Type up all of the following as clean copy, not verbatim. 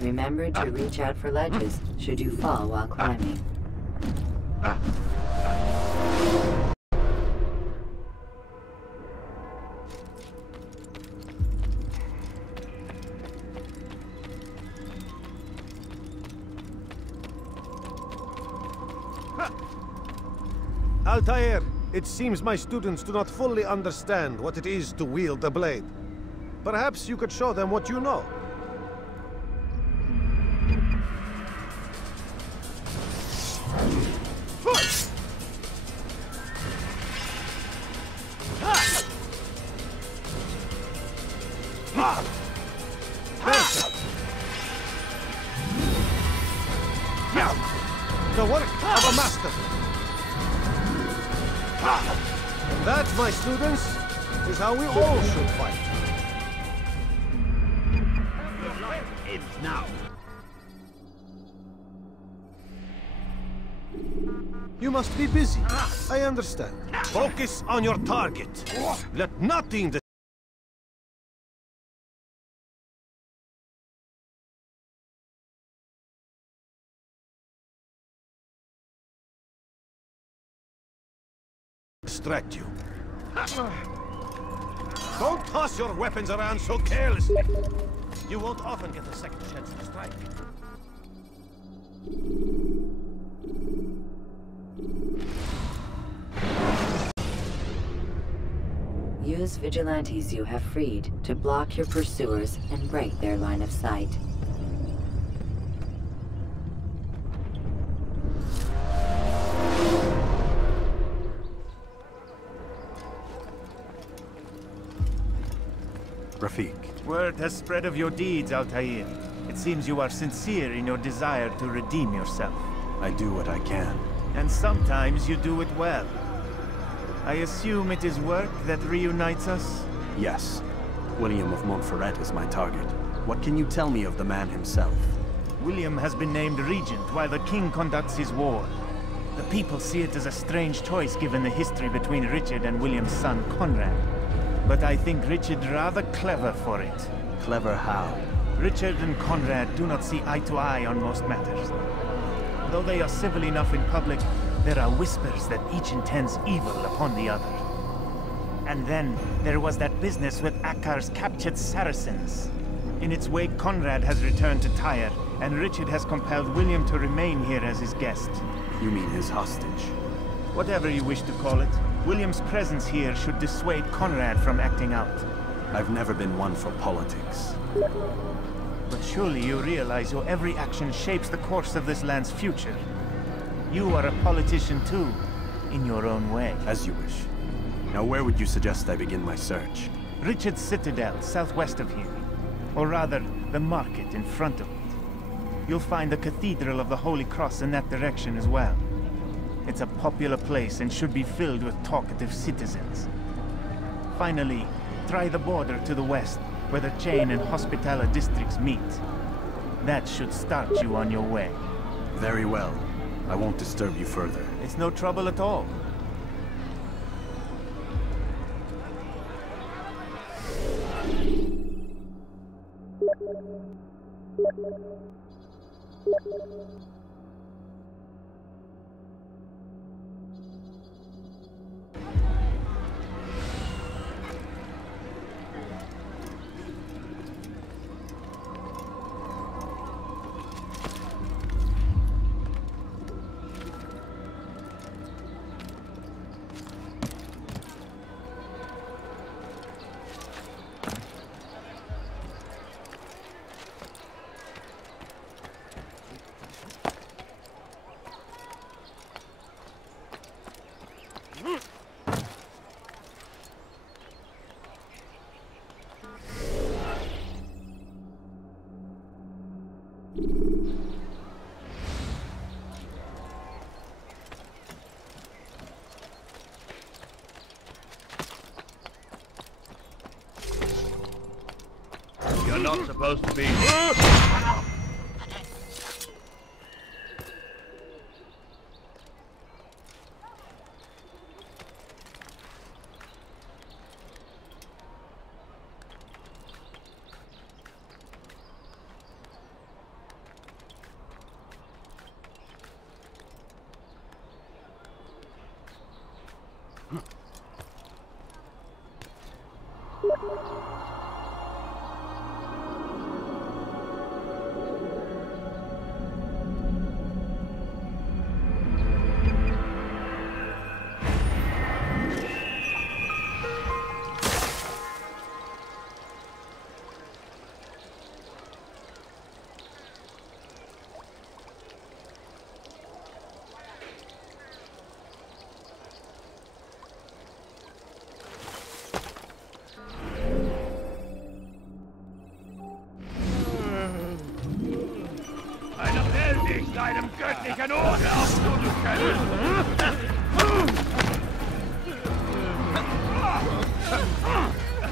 Remember to reach out for ledges should you fall while climbing. Altair, it seems my students do not fully understand what it is to wield a blade. Perhaps you could show them what you know. The work of a master. That, my students, is how we all should fight. Your life ends now. You must be busy. I understand. Focus on your target. Let nothing distract you. Don't toss your weapons around so carelessly. You won't often get a second chance to strike. Use vigilantes you have freed to block your pursuers and break their line of sight. Rafik. Word has spread of your deeds, Altair. It seems you are sincere in your desire to redeem yourself. I do what I can. And sometimes you do it well. I assume it is work that reunites us? Yes. William of Montferrat is my target. What can you tell me of the man himself? William has been named regent while the king conducts his war. The people see it as a strange choice given the history between Richard and William's son, Conrad. But I think Richard rather clever for it. Clever how? Richard and Conrad do not see eye to eye on most matters. Though they are civil enough in public, there are whispers that each intends evil upon the other. And then, there was that business with Akkar's captured Saracens. In its wake, Conrad has returned to Tyre, and Richard has compelled William to remain here as his guest. You mean his hostage? Whatever you wish to call it, William's presence here should dissuade Conrad from acting out. I've never been one for politics. But surely you realize your every action shapes the course of this land's future. You are a politician too, in your own way. As you wish. Now where would you suggest I begin my search? Richard's Citadel, southwest of here. Or rather, the market in front of it. You'll find the Cathedral of the Holy Cross in that direction as well. It's a popular place and should be filled with talkative citizens. Finally, try the border to the west, where the Chain and Hospitaller districts meet. That should start you on your way. Very well. I won't disturb you further. It's no trouble at all. You're not supposed to be... Deinem göttlichen Ort aufsuchen können.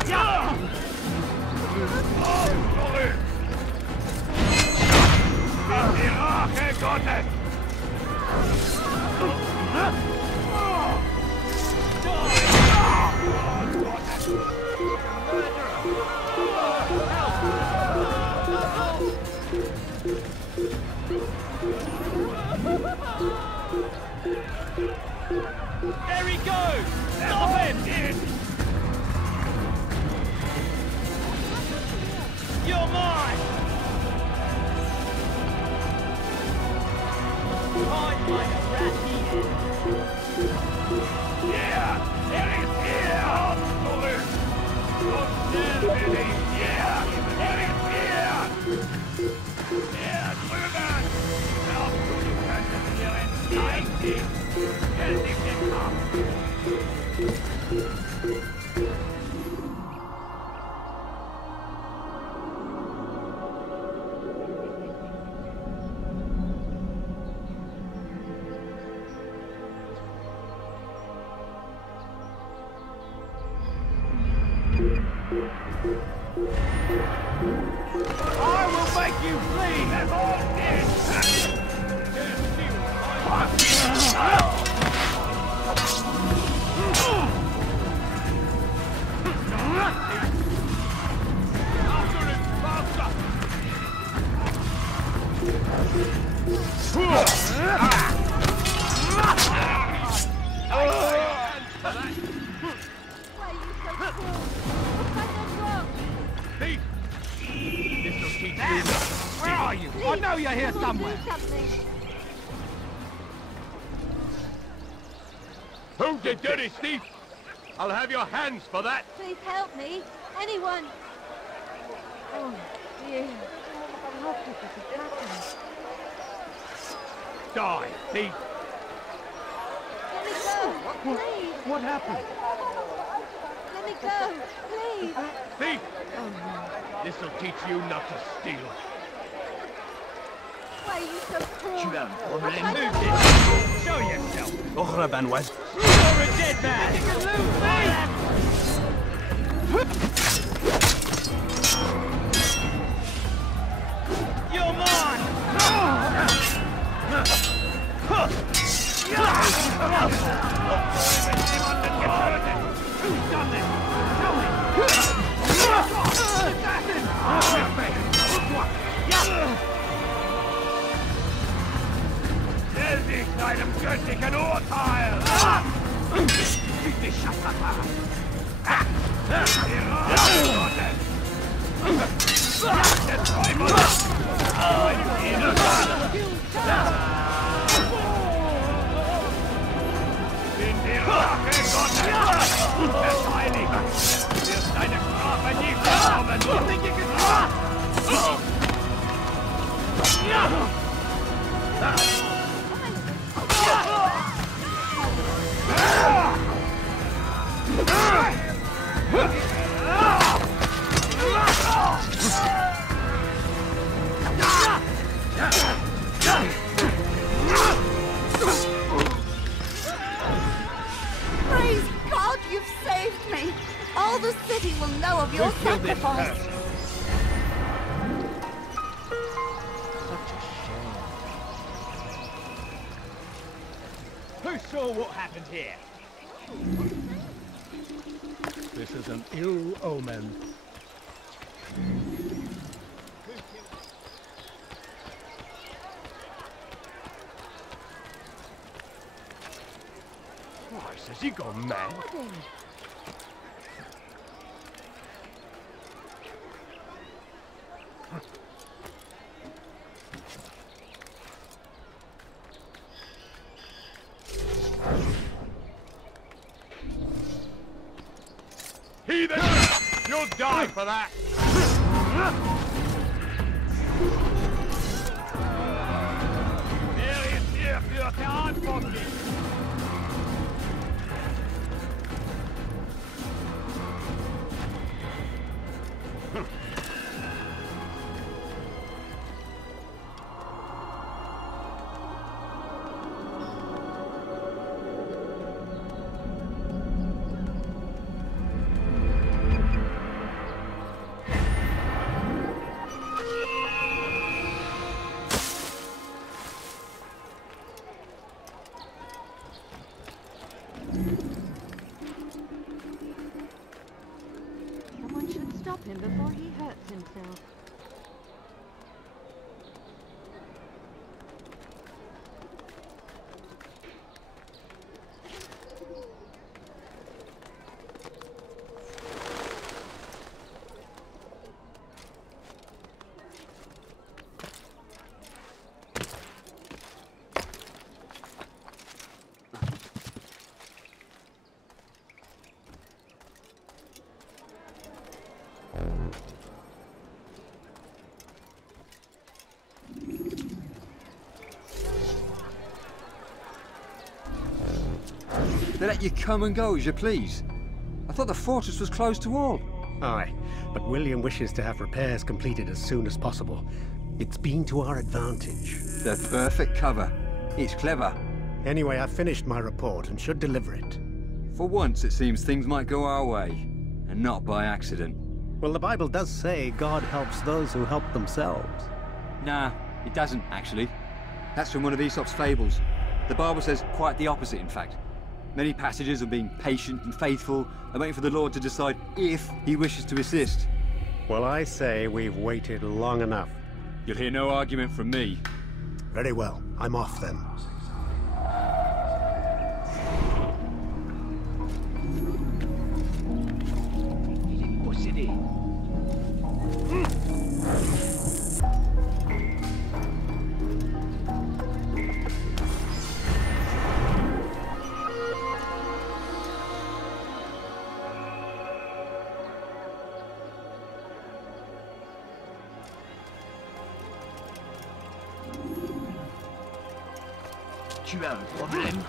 Ja! Zurück! Mit die Rache Gottes! There he goes! Stop him! You're mine! Hide like a rat eating. Yeah! Er ist hier! Zurück! So schnell will ich! Yeah! Er ist hier! Hier drüben! Glaubst du könntest mir entgleiten? Stell dich den Kampf! I will make you bleed! That's all it is! After it, faster! Thief! This'll teach you. Where are you? I know you're here somewhere. Who did this, thief? I'll have your hands for that. Please help me. Anyone. Oh, dear. How could this have happened? Die, thief! Let me go, please. What happened? Let me go, please. Thief! Oh, no. This'll teach you not to steal. Why are you so cruel? Tu as un problème? I don't Who did? Show yourself! أخرى بنوز. You're a dead man! You can lose me! You're mine! Who's done this? Tell me! Stell dich deinem göttlichen Urteil! Die Schatata! Die Rache Gottes! Der Teufel! Ein Widerstand! In die Rache Gottes! Des Heiligen! Wirst deine Strafe nie bekommen! Praise God, you've saved me. All the city will know of your sacrifice. Who saw what happened here? This is an ill omen. Christ, has he gone mad? Heathen! You'll die for that! Wer ist hier für verantwortlich? Someone should stop him before he hurts himself. They let you come and go as you please. I thought the fortress was closed to all. Aye, but William wishes to have repairs completed as soon as possible. It's been to our advantage. The perfect cover. It's clever. Anyway, I've finished my report and should deliver it. For once, it seems things might go our way, and not by accident. Well, the Bible does say God helps those who help themselves. Nah, it doesn't, actually. That's from one of Aesop's fables. The Bible says quite the opposite, in fact. Many passages of being patient and faithful and waiting for the Lord to decide if he wishes to assist. Well, I say we've waited long enough. You'll hear no argument from me. Very well. I'm off then. Tu as un problème?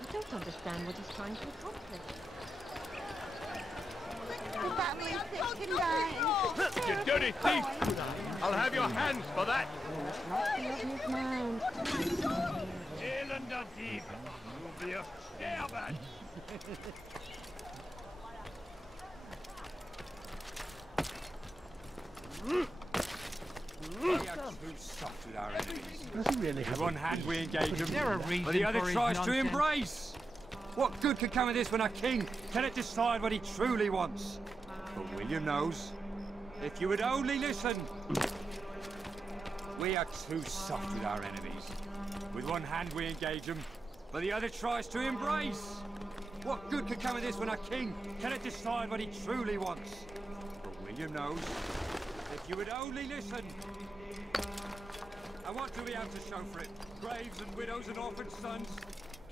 I don't understand what he's trying to accomplish. You dirty thief! I'll have your hands for that! His mind. Elender Dieb! Du wirst sterben! We are too soft with our enemies. Does he really With have one hand we engage Is there a them, reason but the other for his tries to nonsense? embrace. What good could come of this when a king cannot decide what he truly wants? But William knows. If you would only listen. We are too soft with our enemies. With one hand we engage them, but the other tries to embrace. What good could come of this when a king cannot decide what he truly wants? But William knows. If you would only listen. And what do we have to show for it? Graves and widows and orphan sons?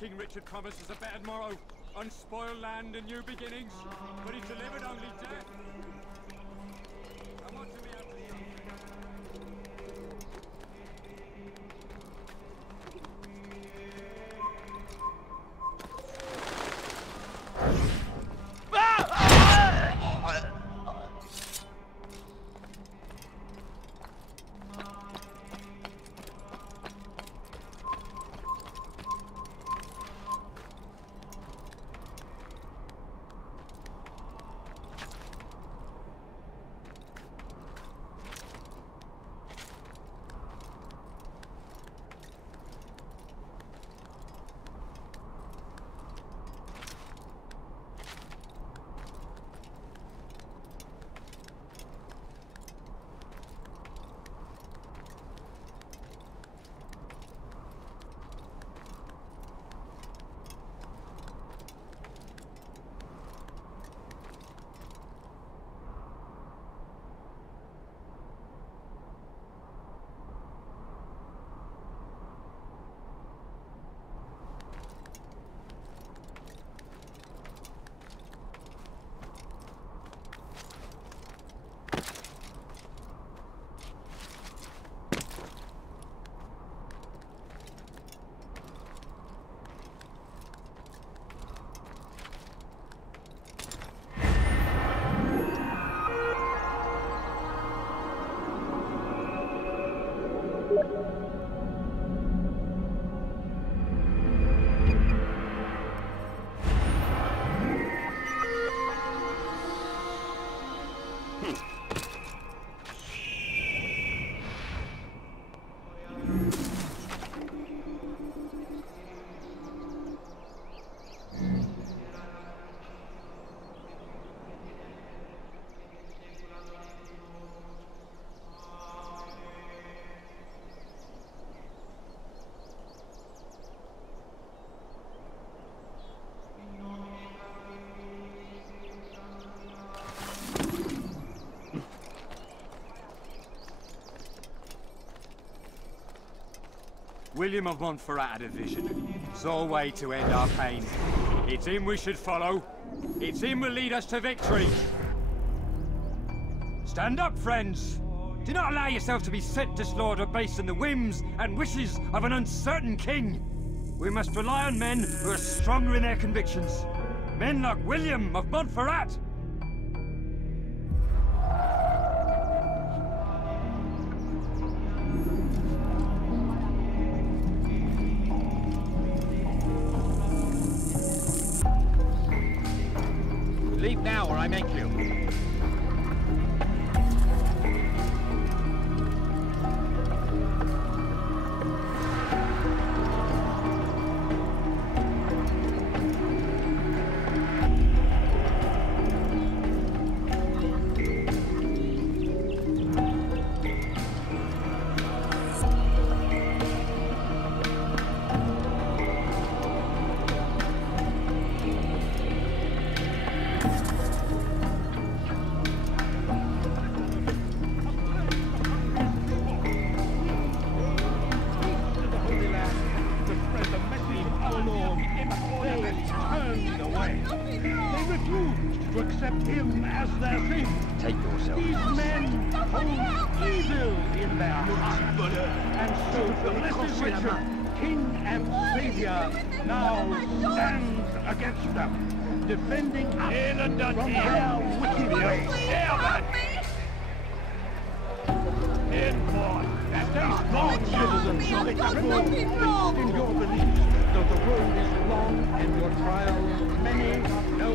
King Richard promises a better morrow, unspoiled land and new beginnings, but he delivered only death. And what do we have to show for it? William of Montferrat had a vision. Saw a way to end our pain. It's him we should follow. It's him will lead us to victory. Stand up, friends. Do not allow yourself to be sent to slaughter based on the whims and wishes of an uncertain king. We must rely on men who are stronger in their convictions. Men like William of Montferrat. Leave now or I make you. Defending us from their wicked ways. Stay strong, citizens. It's good in your beliefs, though the road is long and your trials many. Know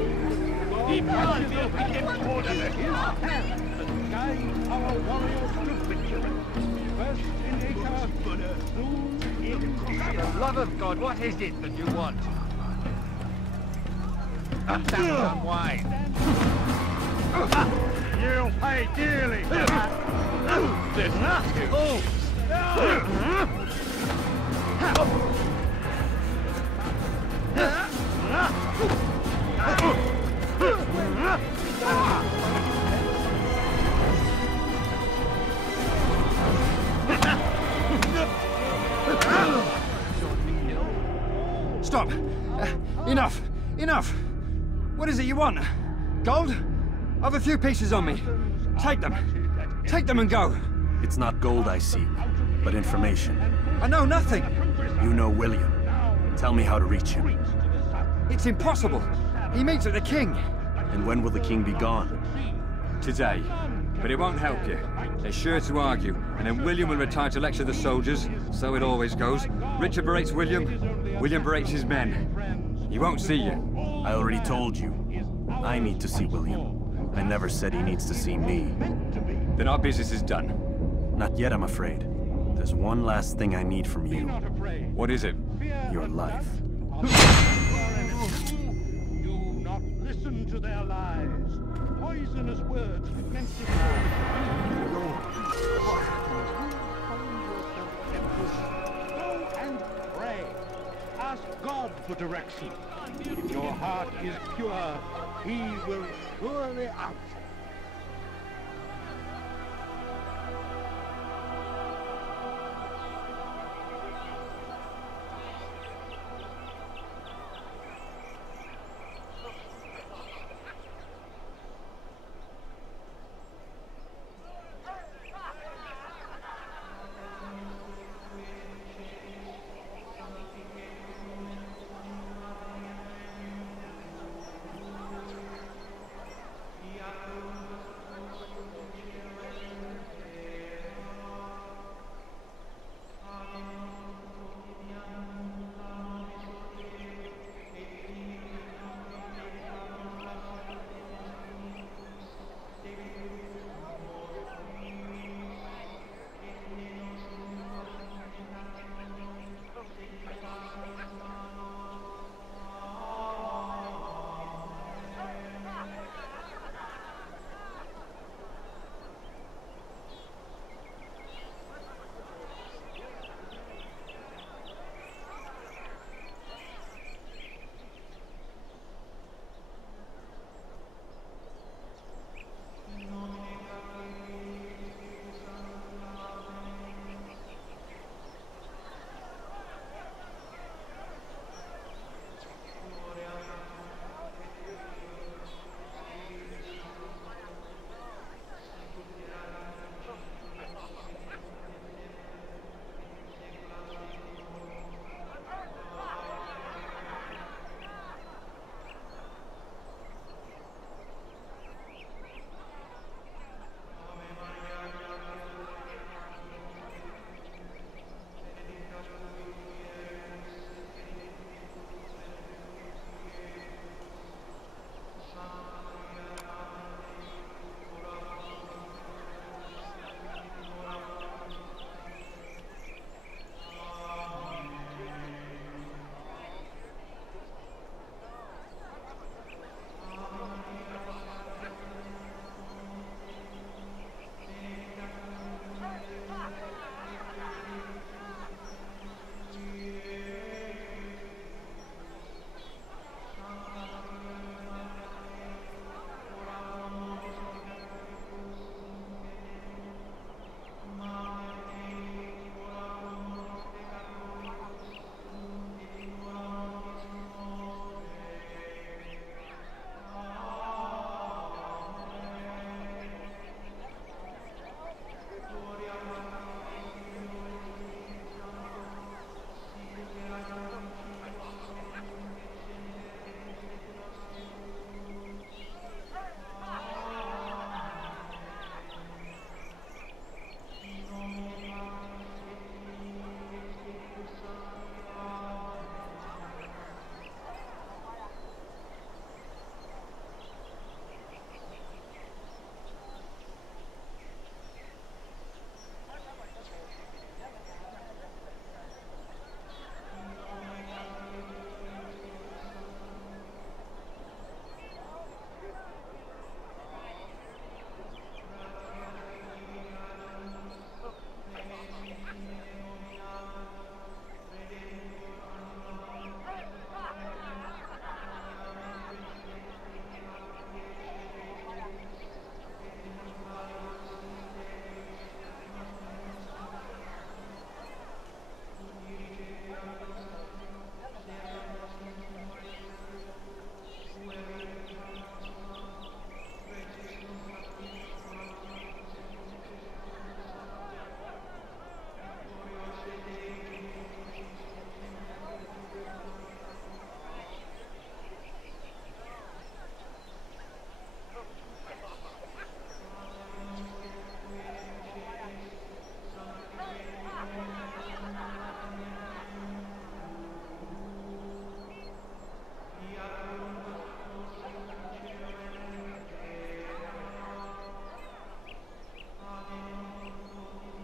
Keep on, is we'll begin order. His hand that guides our warriors to victory. First in Acre, soon in For the love of God, what is it that you want? That sounds unwise. You'll pay dearly. There's nothing. Stop! Enough! Enough! What is it you want? Gold? I've a few pieces on me. Take them. Take them and go. It's not gold I seek, but information. I know nothing. You know William. Tell me how to reach him. It's impossible. He meets with the king. And when will the king be gone? Today. But it won't help you. They're sure to argue, and then William will retire to lecture the soldiers. So it always goes. Richard berates William. William berates his men. He won't see you. I already told you. I need to see William. I never said he needs to see me. Then our business is done. Not yet, I'm afraid. There's one last thing I need from you. What is it? Your life. Do not listen to their lies. Poisonous words meant to go and pray. Ask God for direction. If your heart is pure, He will surely answer.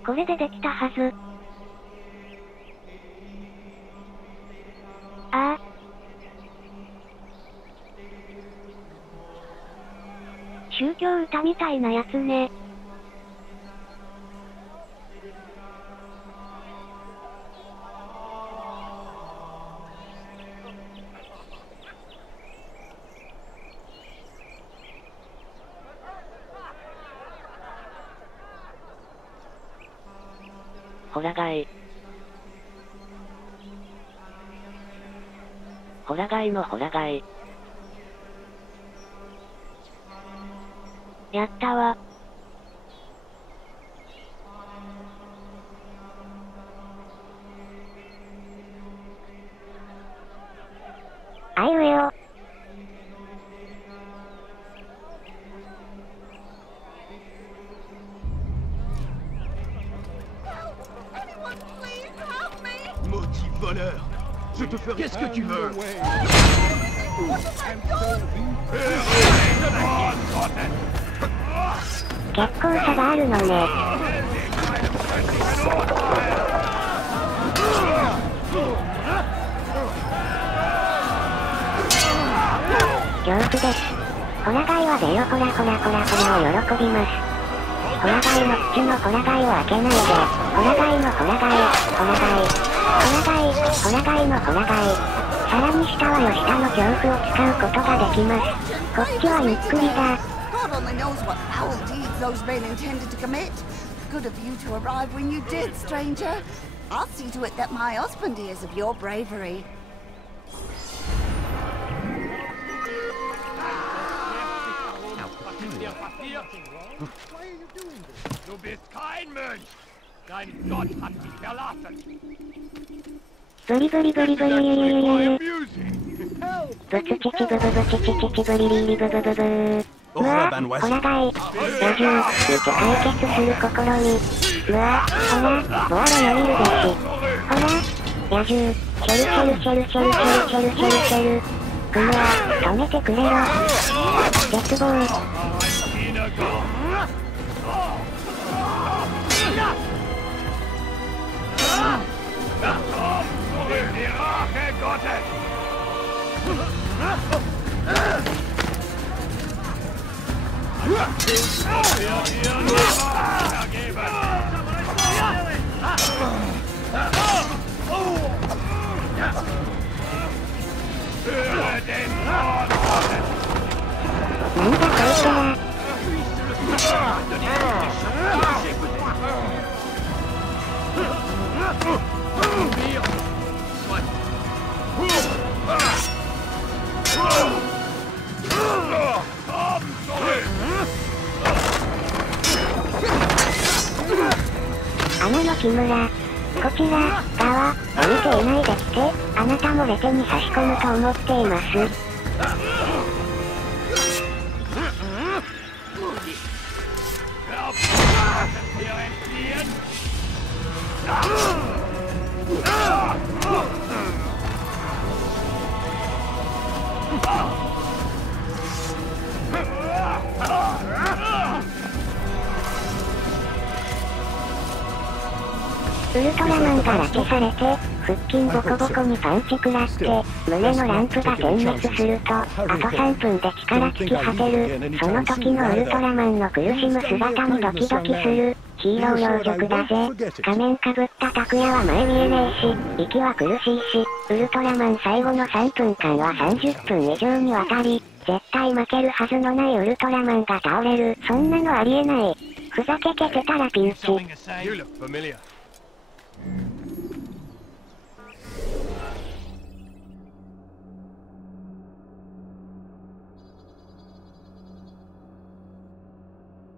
これでできたはず。ああ。宗教歌みたいなやつね。ホラ貝。ホラ貝のホラ貝。やったわ。あいうえお。Maudit voleur! Je te ferai... Qu'est-ce que tu veux? 結構差があるのね。恐怖です。ホラ貝は出よ、ホラホラホラホラを喜びます。ホラ貝の口のホラ貝を開けないで。ホラ貝のホラ貝、ホラ貝。ホラ貝、ホラ貝のホラ貝。さらに下は吉田の恐怖を使うことができます。こっちはゆっくりだ。God only knows what foul deeds those men intended to commit. Good of you to arrive when you did, stranger. I'll see to it that my husband hears of your bravery. Why are you doing this? Du bist kein Mönch! Dein Gott hat dich verlassen! ブリブリブリブリリリリリリ。ブツチチブブブチチチチブリリリブブブブー。うわ、ホラ貝。野獣、見て解決する試み。うわ、ほら、ボーロよりるべし。ほら、野獣、シェルシェルシェルシェルシェルシェルシェルシェル。グワ、止めてくれろ。絶望。Die Rache Gottes! Für den Zorn Gottes! なんだこいつら。穴の木村。こちら、側、を見ていないで来て、あなたもレテに差し込むと思っています。ウルトラマンが拉致されて、腹筋ボコボコにパンチ食らって、胸のランプが点滅すると、あと3分で力尽き果てる。その時のウルトラマンの苦しむ姿にドキドキする。ヒーロー養殖だぜ。仮面かぶった拓也は前見えねえし、息は苦しいし、ウルトラマン最後の3分間は30分以上にわたり、絶対負けるはずのないウルトラマンが倒れる。そんなのありえない。ふざけててたらピンチ。You look familiar.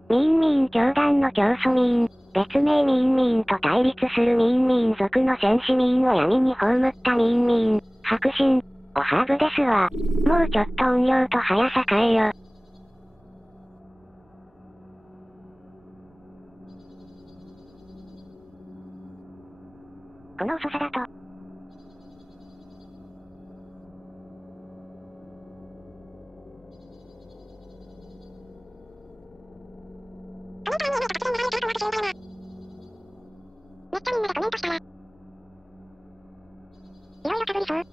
ミーンミーン教団の教祖ミーン、別名ミーンミーンと対立するミーンミーン族の戦士ミーンを闇に葬ったミーンミーン、白神、おハーブですわ。もうちょっと音量と速さ変えよ。この遅さだと。としたら。いろいろかぶりそう。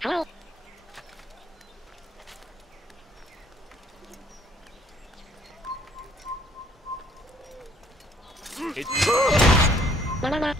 早い。ままま。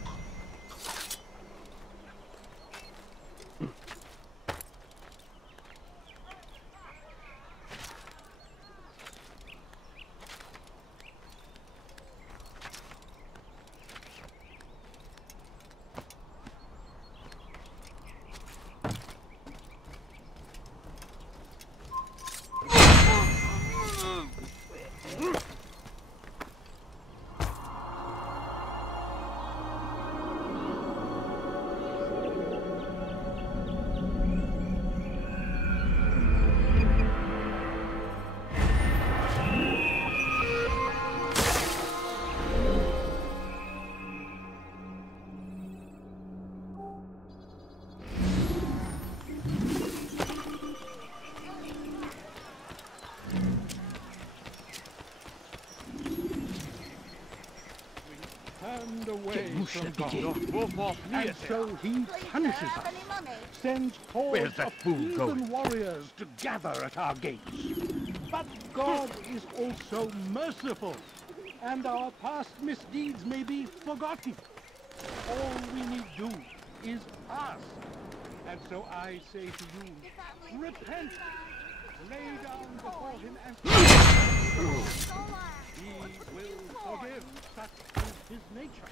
Away from God, and so he punishes us, sends hordes of heathen warriors to gather at our gates. But God is also merciful, and our past misdeeds may be forgotten. All we need do is ask. And so I say to you, repent, lay down before him and he will forgive. Such is his nature.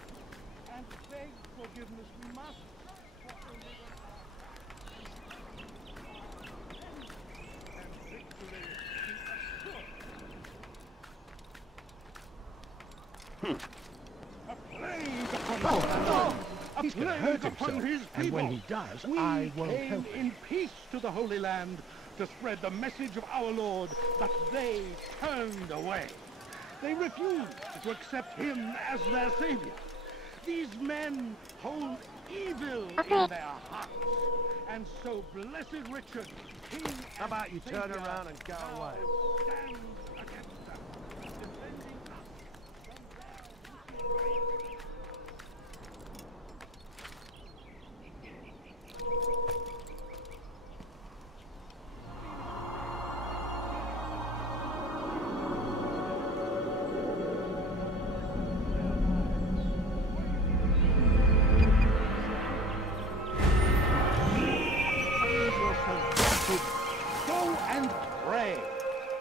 And beg forgiveness we must. And victory A plague upon his people. And when he does, I will help him. In peace to the Holy Land to spread the message of our Lord, but they turned away. They refused to accept him as their savior. These men hold evil in their hearts. And so blessed Richard, king How about you turn around and go away? stands against them, defending us from their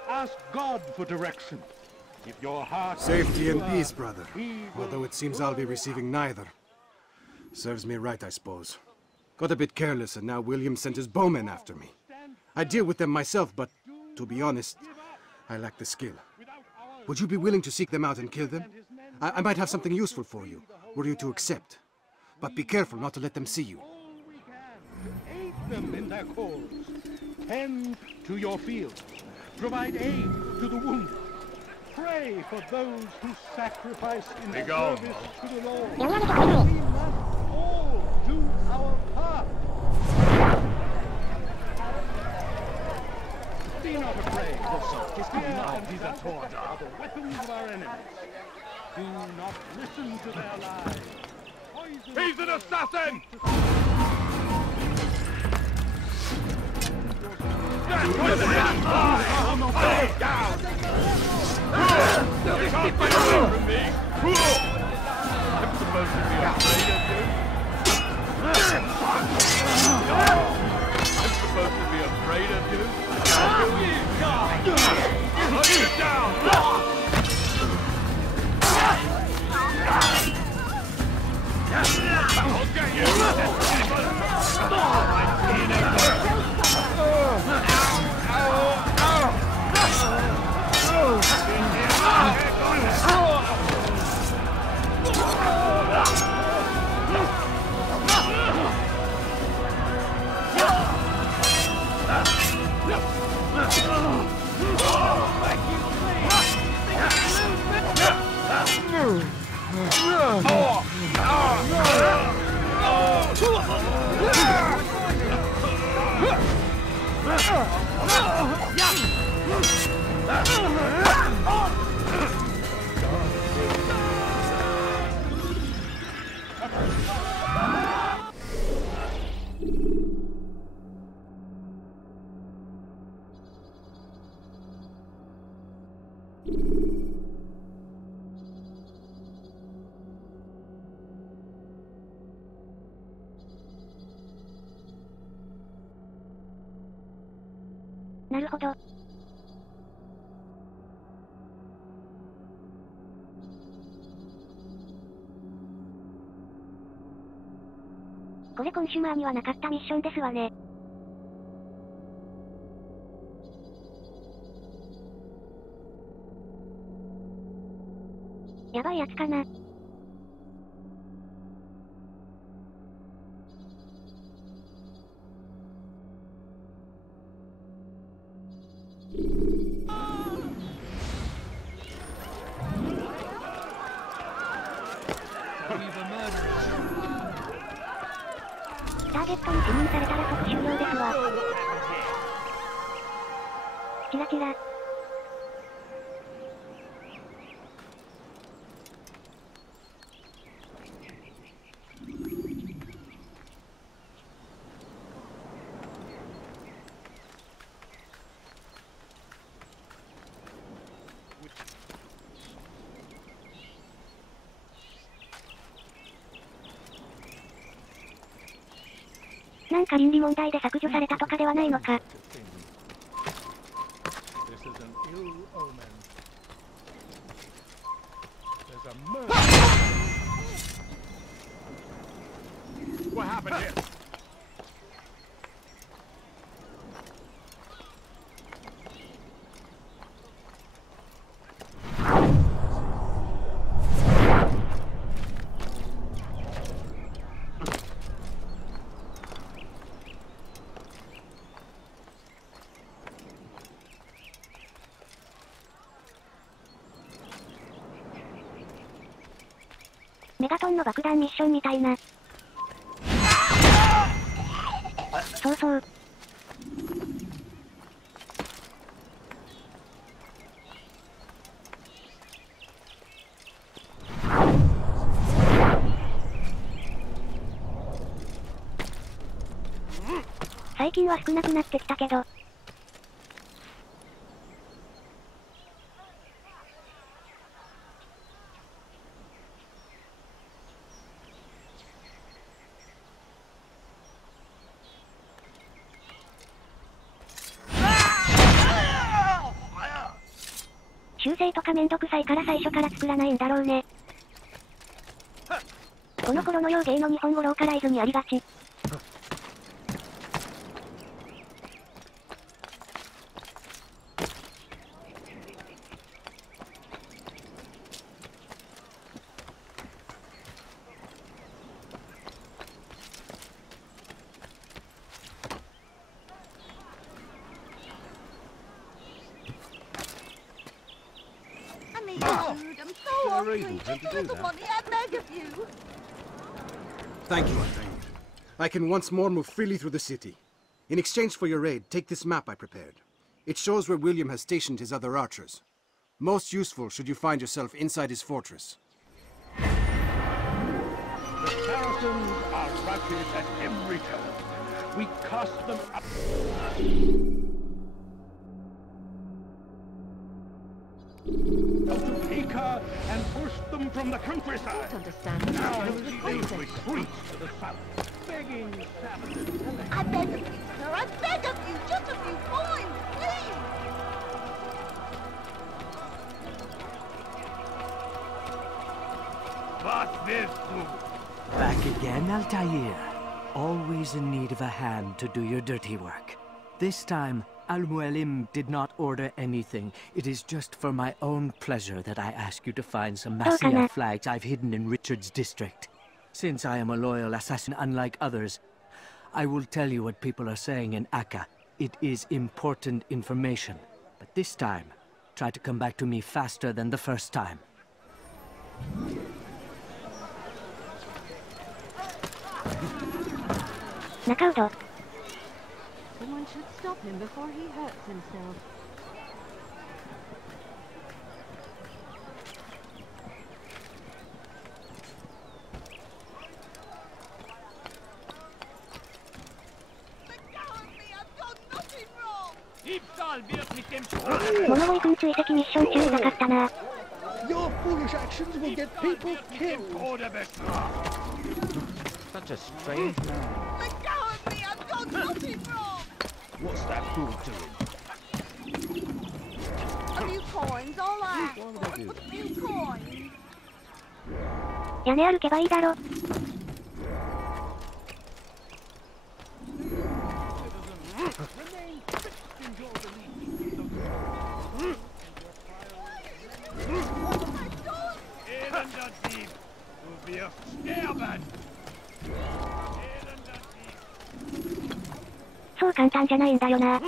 Ask God for direction. If your heart Safety and peace, brother. Although it seems I'll be receiving neither. Serves me right, I suppose. Got a bit careless, and now William sent his bowmen after me. I deal with them myself, but, to be honest, I lack the skill. Would you be willing to seek them out and kill them? I might have something useful for you, were you to accept. But be careful not to let them see you. aid them in their cause. Tend to your fields. Provide aid to the wounded. Pray for those who sacrifice in their service to the Lord. We must all do our part. Be not afraid. Fear and doubt are the weapons of our enemies. Do not listen to their lies. He's an assassin! That's where the rat lies! Lay down! You can't get away from me! I'm supposed to be afraid of you? I'm supposed to be afraid of you? Put it down! I'll get you! なるほど。これコンシュマーにはなかったミッションですわね。やばいやつかな。ターゲットに視認されたら即終了ですわ。チラチラ。なんか倫理問題で削除されたとかではないのか。What happened here?メガトンの爆弾ミッションみたいな。そうそう。最近は少なくなってきたけど。修正とかめんどくさいから最初から作らないんだろうね。この頃の洋芸の日本語ローカライズにありがち。Thank you, Altair. I can once more move freely through the city. In exchange for your aid, take this map I prepared. It shows where William has stationed his other archers. Most useful should you find yourself inside his fortress. The Saracens are rugged at every turn. We cast them up. To Acre and push them from the countryside. I don't understand. Now they retreat to the south, begging savages. I beg of you, sir, I beg of you, just a few coins, please! What's this do? Back again, Altair. Always in need of a hand to do your dirty work. This time, Al-Mualim did not order anything. It is just for my own pleasure that I ask you to find some Masia flags I've hidden in Richard's district. Since I am a loyal assassin unlike others, I will tell you what people are saying in Akka. It is important information. But this time, try to come back to me faster than the first time. Nakaudo. Someone should stop him before he hurts himself. Your foolish actions will get people killed. Such a strange man. Let go of me! I've done nothing wrong! What's that fool doing? coins, all right. Put a few coins. 屋根歩けばいいだろ。そう簡単じゃないんだよな。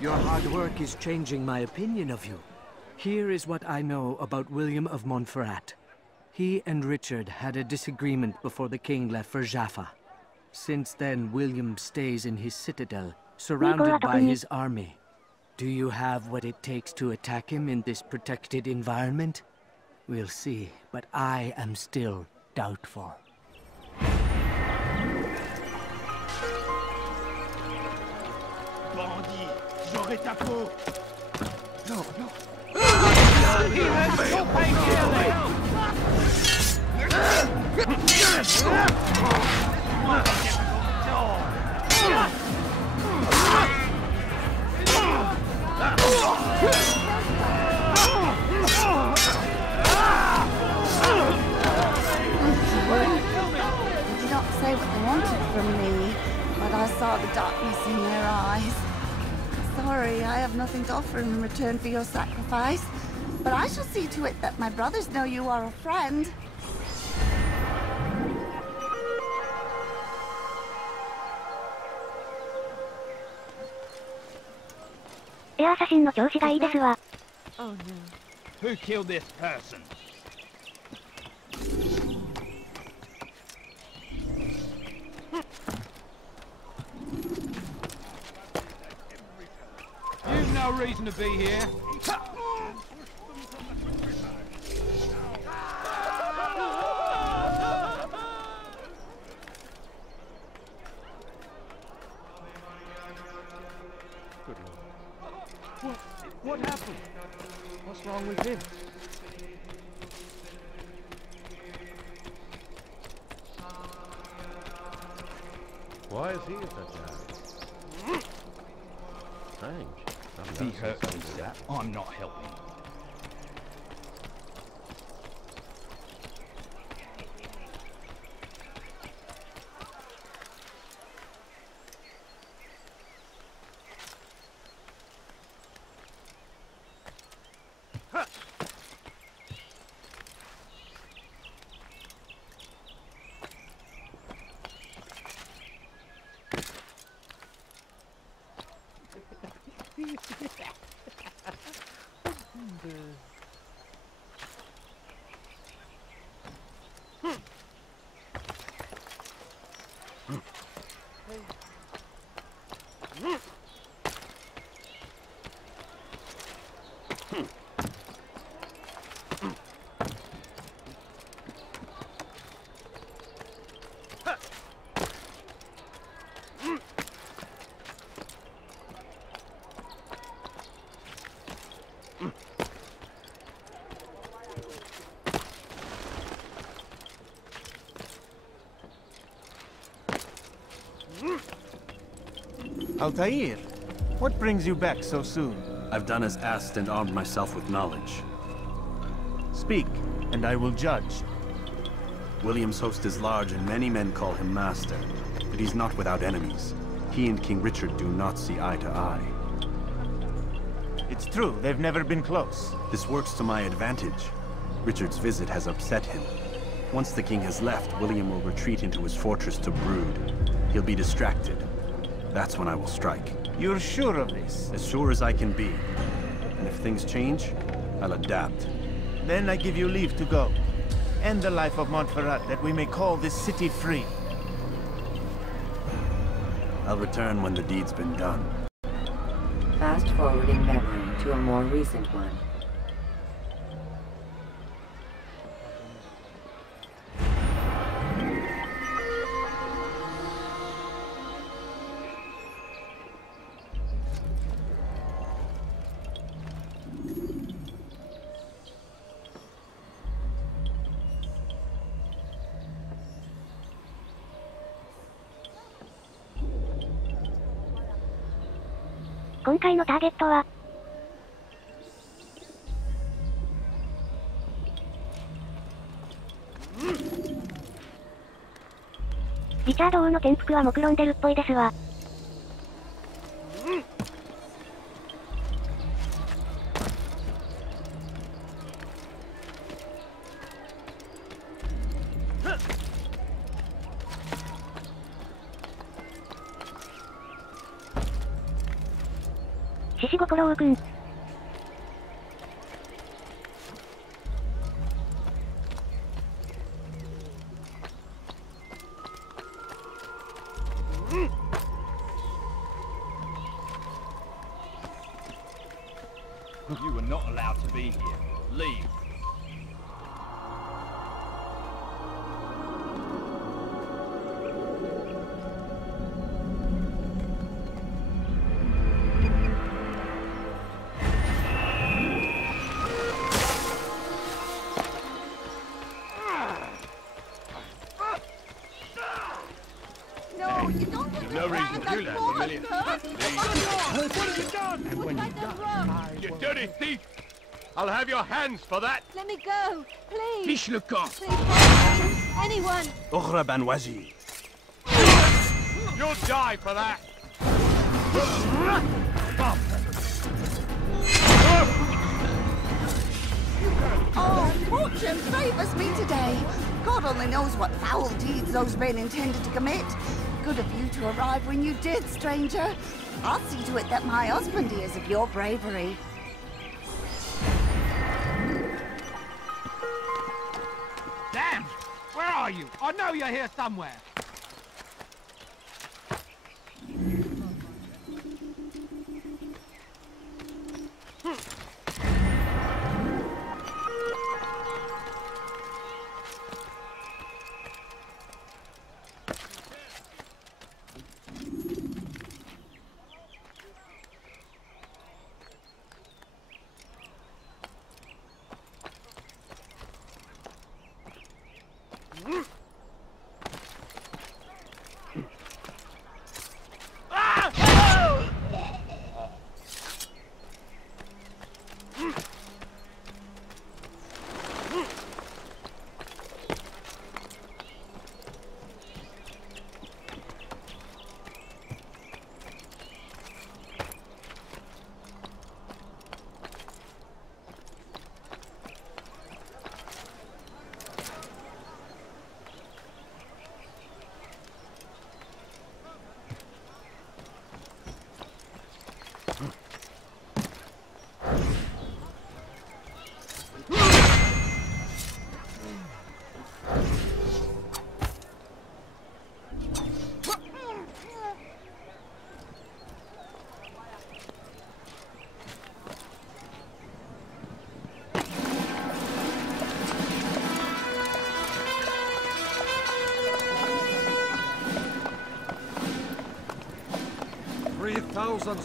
Your hard work is changing my opinion of you. Here is what I know about William of Montferrat. He and Richard had a disagreement before the king left for Jaffa. Since then, William stays in his citadel, surrounded by his army. Do you have what it takes to attack him in this protected environment? We'll see, but I am still doubtful. Bandit, j'aurai ta peau. Non, non. They did not say what they wanted from me, but I saw the darkness in their eyes. Sorry, I have nothing to offer in return for your sacrifice, but I shall see to it that my brothers know you are a friend. Air assassin の調子がいいですわ。 Oh no. Who killed this person? You've no reason to be here. What happened? What's wrong with him? Why is he in such a hurry? Strange. If he hurt himself, I'm not helping. Altair, what brings you back so soon? I've done as asked and armed myself with knowledge. Speak, and I will judge. William's host is large, and many men call him master. But he's not without enemies. He and King Richard do not see eye to eye. It's true, they've never been close. This works to my advantage. Richard's visit has upset him. Once the king has left, William will retreat into his fortress to brood. He'll be distracted. That's when I will strike. You're sure of this? As sure as I can be. And if things change, I'll adapt. Then I give you leave to go. End the life of Montferrat, that we may call this city free. I'll return when the deed's been done. Fast-forwarding memory to a more recent one. 今回のターゲットは、リチャード王の転覆は目論んでるっぽいですわ。獅子心王くん。You were not allowed to be here. Leave. No, you don't get No reason to do that, Vermilion. What have you done? And when you die, you dirty thief! I'll have your hands for that! Let me go, please. Fiche le camp! Please, anyone. Okhra Banwazi. You'll die for that! Oh, fortune favours me today. God only knows what foul deeds those men intended to commit. Good of you to arrive when you did, stranger. I'll see to it that my husband hears of your bravery. Damn! Where are you? I know you're here somewhere.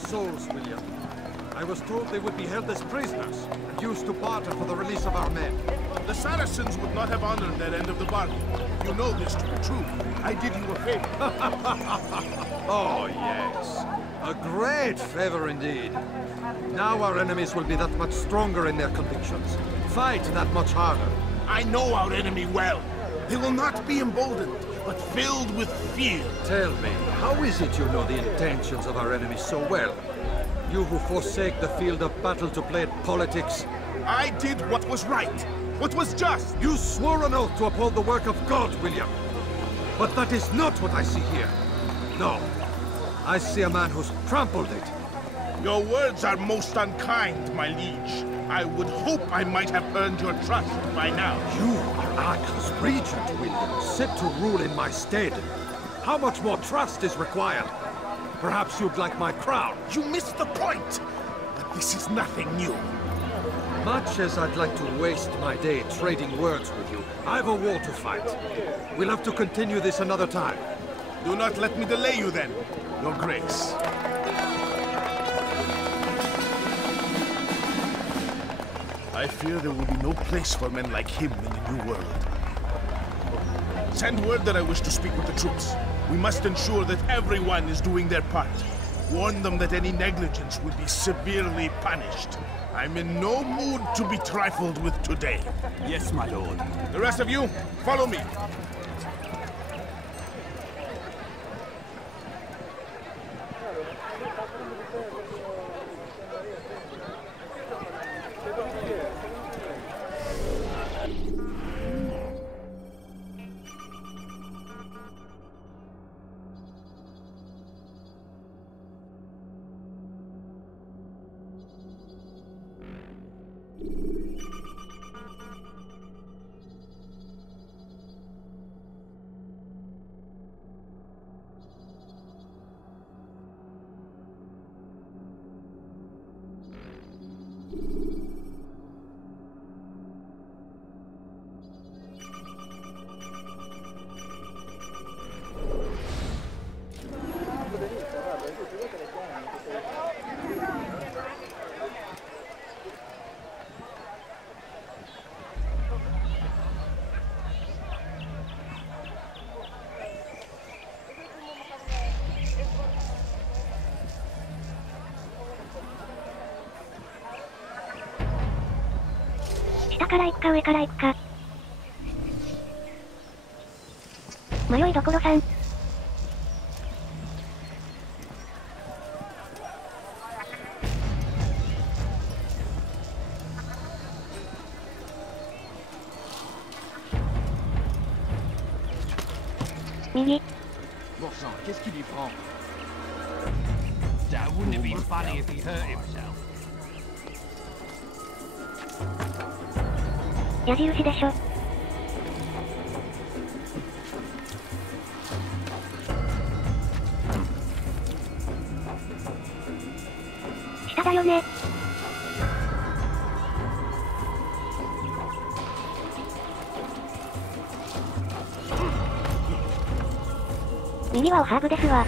Souls, William. I was told they would be held as prisoners and used to barter for the release of our men. The Saracens would not have honored their end of the bargain. You know this to be true. I did you a favor. Oh, yes. A great favor indeed. Now our enemies will be that much stronger in their convictions. Fight that much harder. I know our enemy well. They will not be emboldened, but filled with fear. Tell me, how is it you know the intentions of our enemies so well? You who forsake the field of battle to play at politics. I did what was right, what was just. You swore an oath to uphold the work of God, William. But that is not what I see here. No. I see a man who's trampled it. Your words are most unkind, my liege. I would hope I might have earned your trust by now. You are Archel's regent, William, set to rule in my stead. How much more trust is required? Perhaps you'd like my crown. You missed the point! But this is nothing new. Much as I'd like to waste my day trading words with you, I've a war to fight. We'll have to continue this another time. Do not let me delay you then, Your Grace. I fear there will be no place for men like him in the New World. Send word that I wish to speak with the troops. We must ensure that everyone is doing their part. Warn them that any negligence will be severely punished. I'm in no mood to be trifled with today. Yes, my lord. The rest of you, follow me.下から行くか上から行くか。迷いどころさん。右。Bon sang, qu'est-ce qu'il y prend? That wouldn't have been funny if he hurt himself. 矢印でしょ。下だよね。右はおハーブですわ。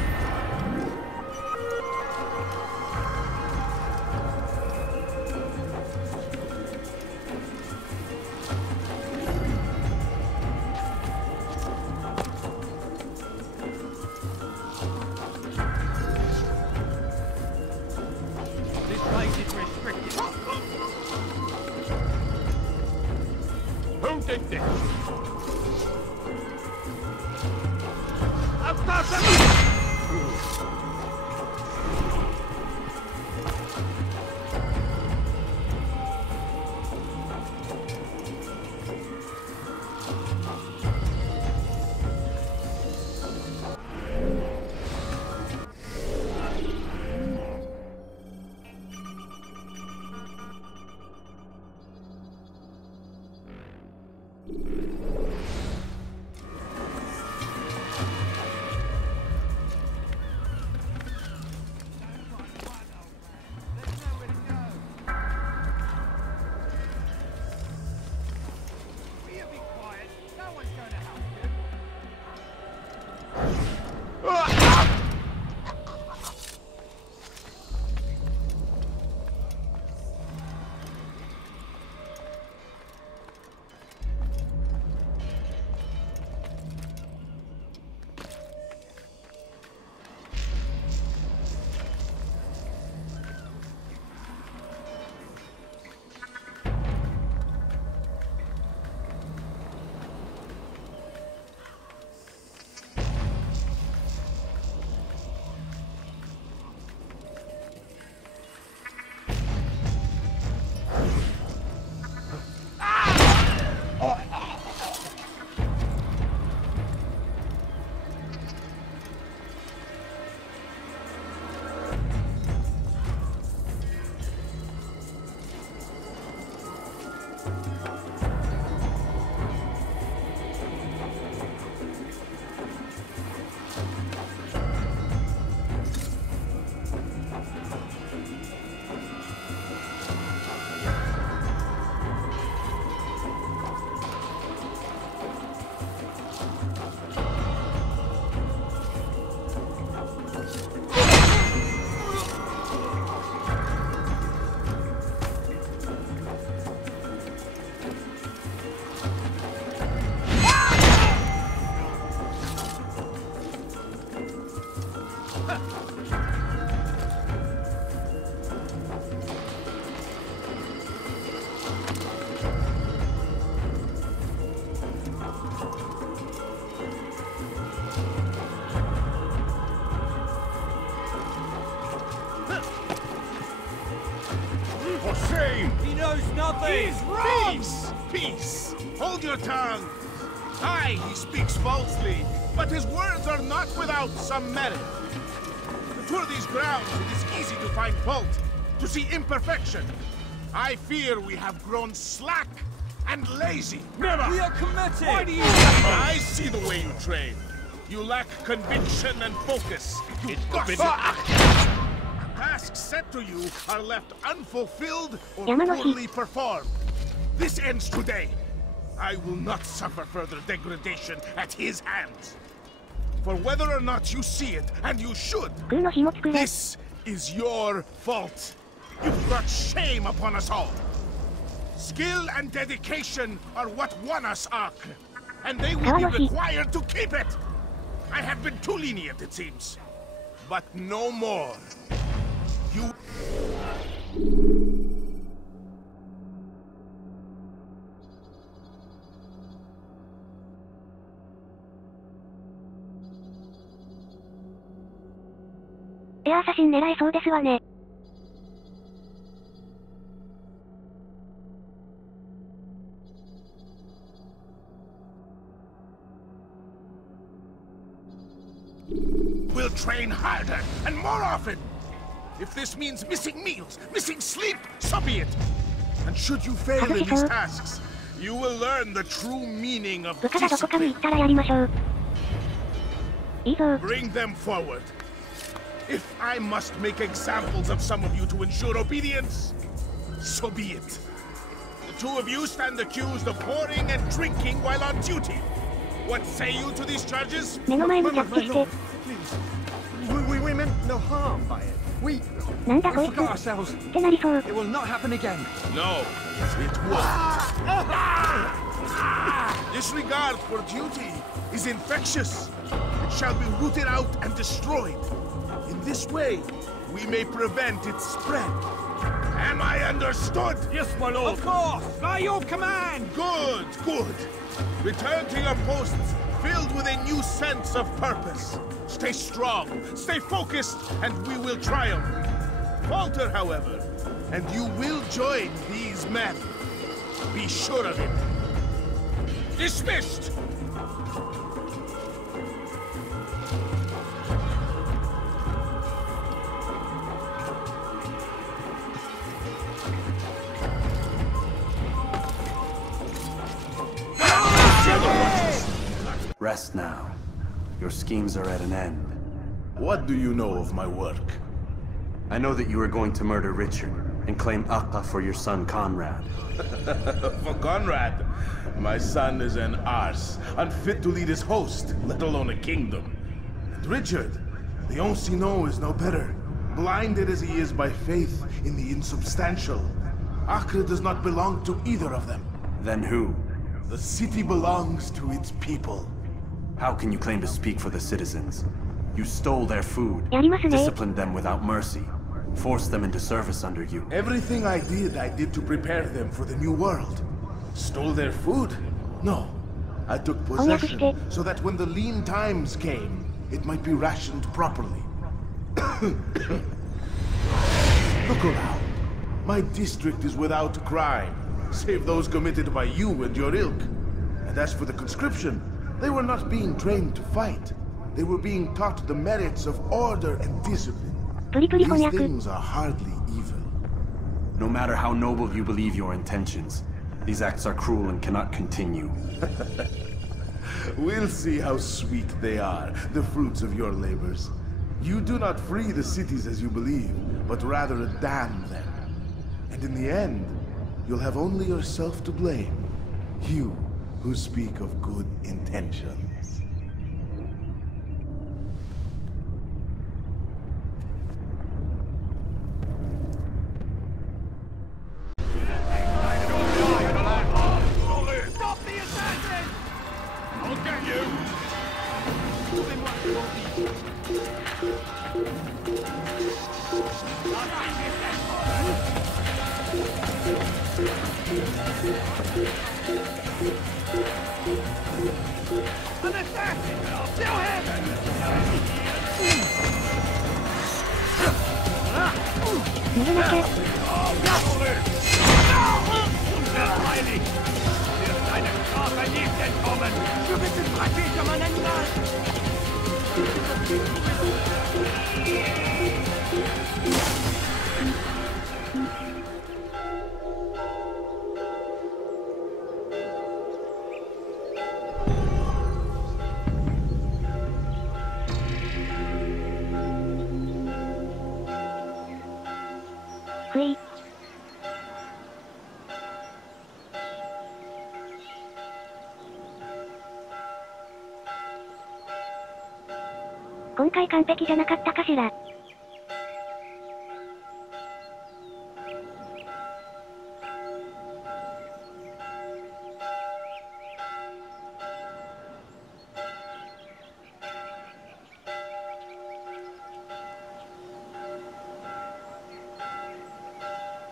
For shame! He knows nothing! He's wrong! Peace! Peace! Hold your tongue! Aye, he speaks falsely, but his words are not without some merit. To tour these grounds, it is easy to find fault, to see imperfection. I fear we have grown slack and lazy. Never! We are committed! Why do you... I see the way you train. You lack conviction and focus. You gossip. Tasks set to you are left unfulfilled or poorly performed. This ends today. I will not suffer further degradation at his hands. For whether or not you see it, and you should, this is your fault. You've brought shame upon us all. Skill and dedication are what won us Acre, and they will be required to keep it. I have been too lenient, it seems. But no more. You...エアアサシン狙えそうですわね。We'll train harder and more often. If this means missing meals, missing sleep, so be it. And should you fail in these tasks, you will learn the true meaning of discipline. Bring them forward. If I must make examples of some of you to ensure obedience, so be it. The two of you stand accused of whoring and drinking while on duty. What say you to these charges? Please. We meant no harm by it. We forgot ourselves. It will not happen again. No, it won't. Disregard for duty is infectious. It shall be rooted out and destroyed. In this way, we may prevent its spread. Am I understood? Yes, my lord. Of course. By your command. Good, good. Return to your posts, filled with a new sense of purpose. Stay strong, stay focused, and we will triumph. Falter, however, and you will join these men. Be sure of it. Dismissed! Rest now. Your schemes are at an end. What do you know of my work? I know that you are going to murder Richard and claim Acre for your son Conrad. For Conrad? My son is an arse, unfit to lead his host, let alone a kingdom. And Richard, the Ancien is no better, blinded as he is by faith in the insubstantial. Acre does not belong to either of them. Then who? The city belongs to its people. How can you claim to speak for the citizens? You stole their food, disciplined them without mercy, forced them into service under you. Everything I did to prepare them for the new world. Stole their food? No. I took possession so that when the lean times came, it might be rationed properly. Look around. My district is without crime, save those committed by you and your ilk. And as for the conscription, they were not being trained to fight. They were being taught the merits of order and discipline. These things are hardly evil. No matter how noble you believe your intentions, these acts are cruel and cannot continue. We'll see how sweet they are, the fruits of your labors. You do not free the cities as you believe, but rather damn them. And in the end, you'll have only yourself to blame. You who speak of good intentions. Stop the assassin! I'll get you! An assassin! Kill him! Heilig! Wird deine Strafe nicht entkommen! Du bist ein Praktiker, mein Animal!今回完璧じゃなかったかしら。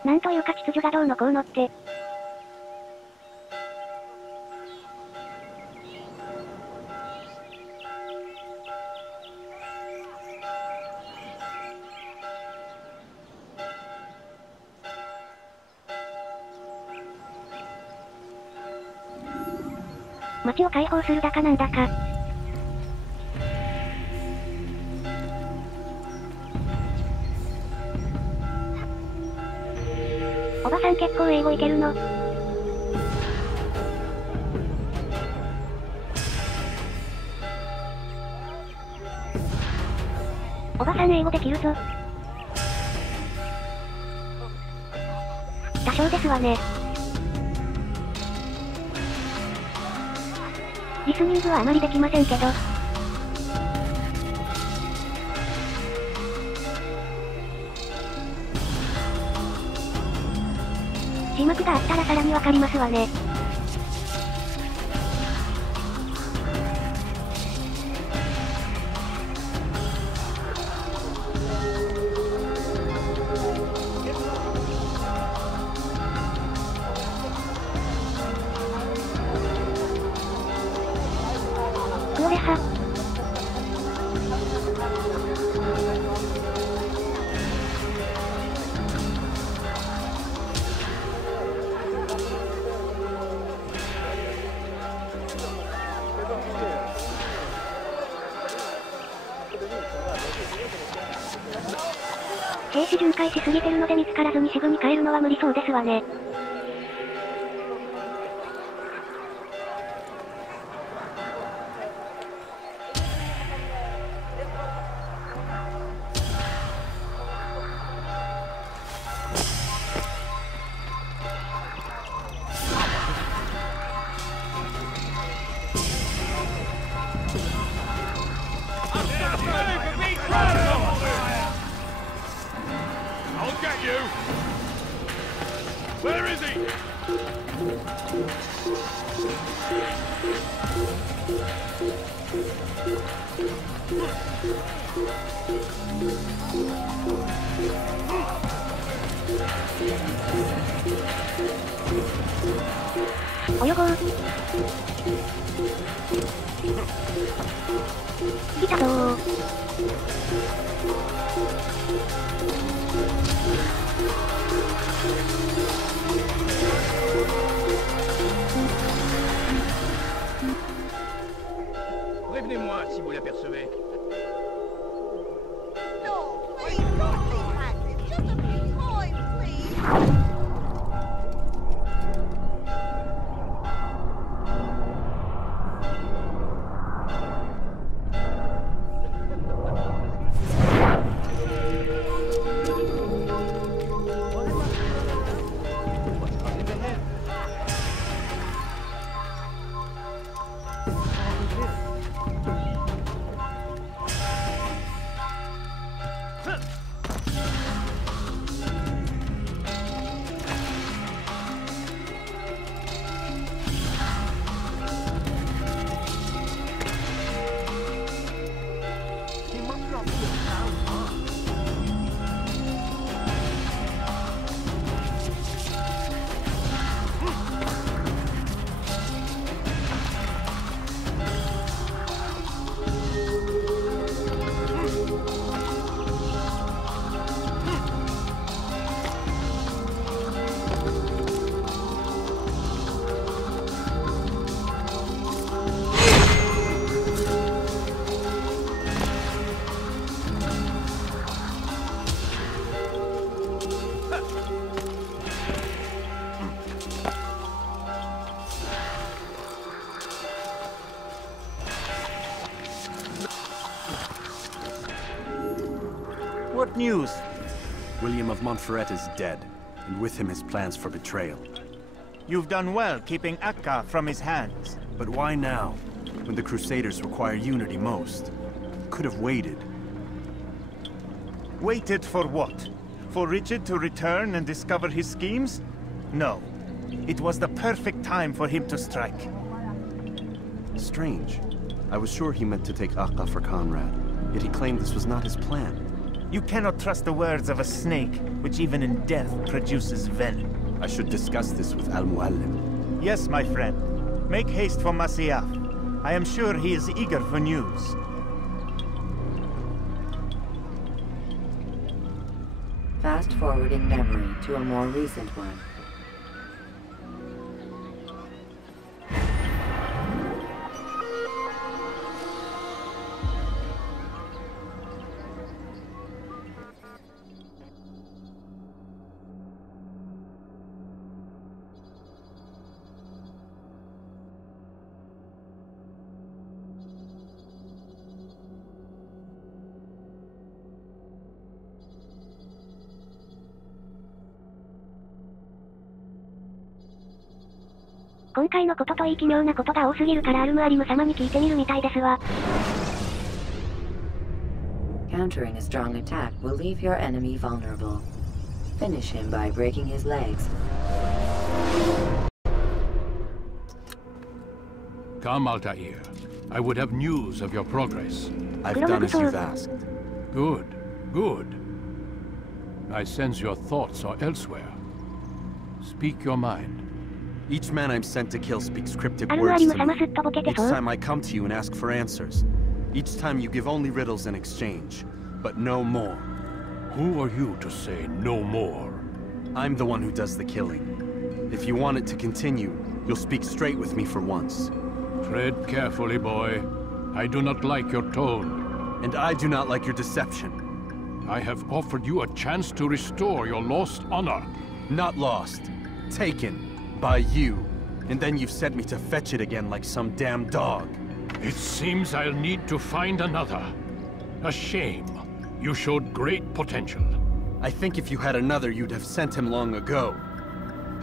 なんというか秩序がどうのこうのって。街を解放するだかなんだか。おばさん結構英語いけるの。おばさん英語できるぞ。多少ですわね。リスニングはあまりできませんけど。字幕があったらさらにわかりますわね。クオレハ。兵士巡回しすぎてるので見つからずに支部に帰るのは無理そうですわね。I'll get you! Where is he?泳ごう。来たぞー。Prévenez-moi si vous l'apercevez. No, please, don't leave Max. It's just a few coins, please. What news? William of Montferrat is dead, and with him his plans for betrayal. You've done well keeping Akka from his hands. But why now, when the Crusaders require unity most? Could have waited. Waited for what? For Richard to return and discover his schemes? No. It was the perfect time for him to strike. Strange. I was sure he meant to take Akka for Conrad, yet he claimed this was not his plan. You cannot trust the words of a snake, which even in death produces venom. I should discuss this with Al-Muallim. Yes, my friend. Make haste for Masyaf. I am sure he is eager for news. Fast-forwarding memory to a more recent one.今回のことといい奇妙なことが多すぎるからアルムアリム様に聞いてみるみたいですわ。Countering a strong attack will leave your enemy vulnerable. Finish him by breaking his legs. Come, Altair. I would have news of your progress. I've done as you've asked. Good, good. I sense your thoughts are elsewhere. Speak your mind. Each man I'm sent to kill speaks cryptic words to me. Each time I come to you and ask for answers. Each time you give only riddles in exchange, but no more. Who are you to say no more? I'm the one who does the killing. If you want it to continue, you'll speak straight with me for once. Tread carefully, boy. I do not like your tone. And I do not like your deception. I have offered you a chance to restore your lost honor. Not lost. Taken. By you. And then you've sent me to fetch it again like some damn dog. It seems I'll need to find another. A shame. You showed great potential. I think if you had another, you'd have sent him long ago.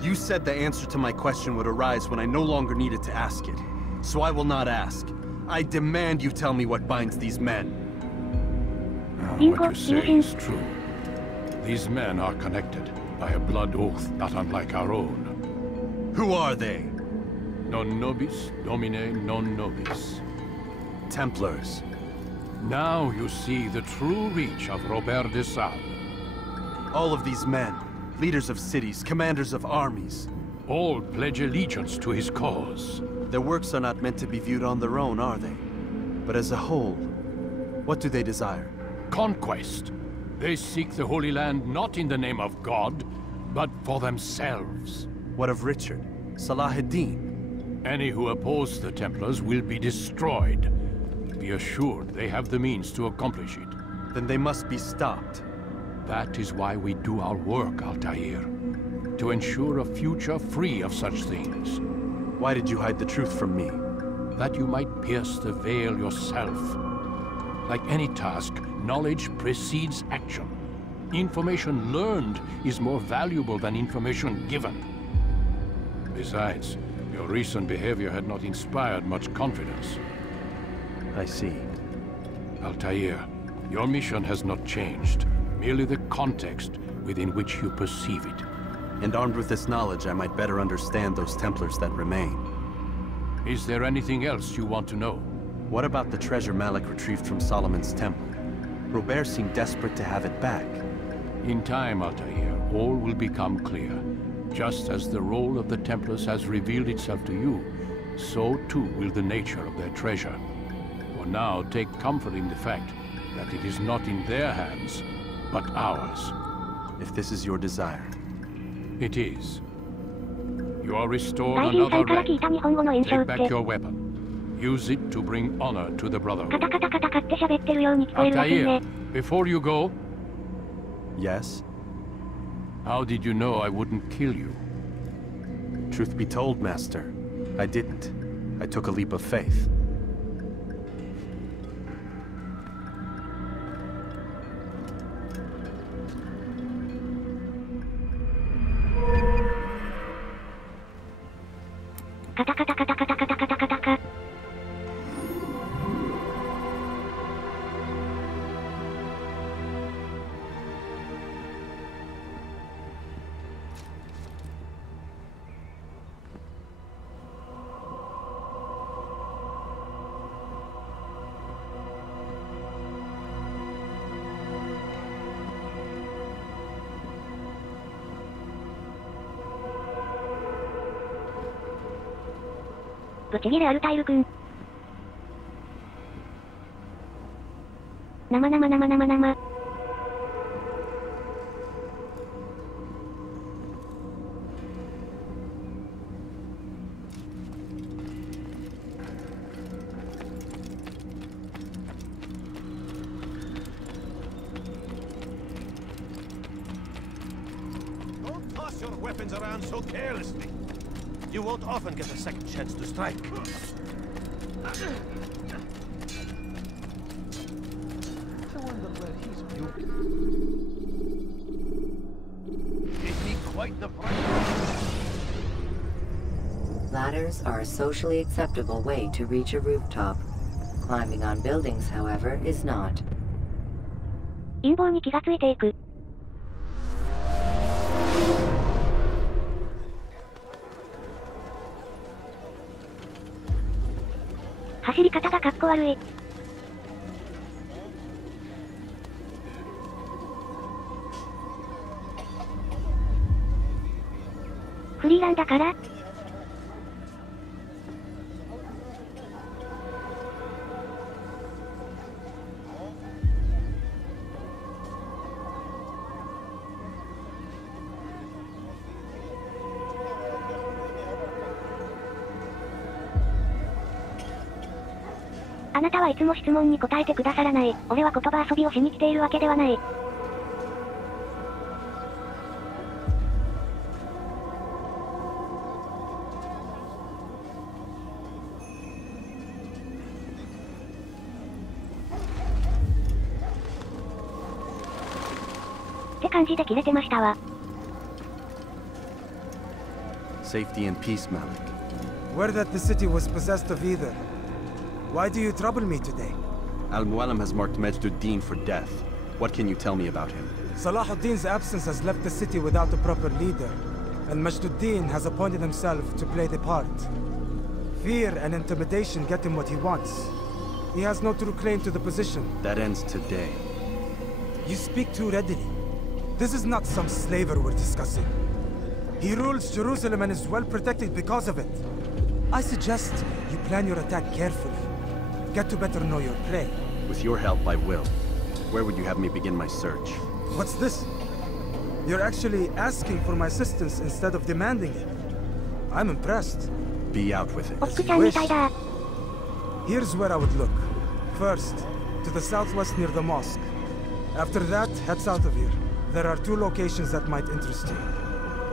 You said the answer to my question would arise when I no longer needed to ask it. So I will not ask. I demand you tell me what binds these men. What you say is true. These men are connected by a blood oath not unlike our own. Who are they? Non nobis, domine non nobis. Templars. Now you see the true reach of Robert de Sales. All of these men, leaders of cities, commanders of armies. All pledge allegiance to his cause. Their works are not meant to be viewed on their own, are they? But as a whole, what do they desire? Conquest. They seek the Holy Land not in the name of God, but for themselves. What of Richard? Salah ad-Din? Any who oppose the Templars will be destroyed. Be assured they have the means to accomplish it. Then they must be stopped. That is why we do our work, Altair. To ensure a future free of such things. Why did you hide the truth from me? That you might pierce the veil yourself. Like any task, knowledge precedes action. Information learned is more valuable than information given. Besides, your recent behavior had not inspired much confidence. I see. Altair, your mission has not changed. Merely the context within which you perceive it. And armed with this knowledge, I might better understand those Templars that remain. Is there anything else you want to know? What about the treasure Malik retrieved from Solomon's temple? Robert seemed desperate to have it back. In time, Altair, all will become clear. Just as the role of the Templars has revealed itself to you, so too will the nature of their treasure. For now, take comfort in the fact that it is not in their hands, but ours. If this is your desire. It is. You are restored another rank. Take back your weapon. Use it to bring honor to the Brotherhood. Altair, before you go... Yes? How did you know I wouldn't kill you? Truth be told, Master, I didn't. I took a leap of faith. ブチギレアルタイルくん。生。Don't toss your weapons around so carelessly. You won't often get a second chance to strike. I wonder where he's beauty. Is he quite the price? Ladders are a socially acceptable way to reach a rooftop. Climbing on buildings, however, is not. 陰謀に気がついていく。走り方がかっこ悪い。フリーランだから？あなたはいつも質問に答えてくださらない。俺は言葉遊びをしに来ているわけではない。って感じで切れてましたわ。Safety and peace, Malik. Word that the city was possessed of either. Why do you trouble me today? Al-Mualim has marked Majd-ud-Din for death. What can you tell me about him? Salah ad-Din's absence has left the city without a proper leader, and Majd-ud-Din has appointed himself to play the part. Fear and intimidation get him what he wants. He has no true claim to the position. That ends today. You speak too readily. This is not some slaver we're discussing. He rules Jerusalem and is well protected because of it. I suggest you plan your attack carefully. Get to better know your prey. With your help, I will. Where would you have me begin my search? What's this? You're actually asking for my assistance instead of demanding it. I'm impressed. Be out with it. As you wish. Here's where I would look. First, to the southwest near the mosque. After that, head south of here. There are two locations that might interest you.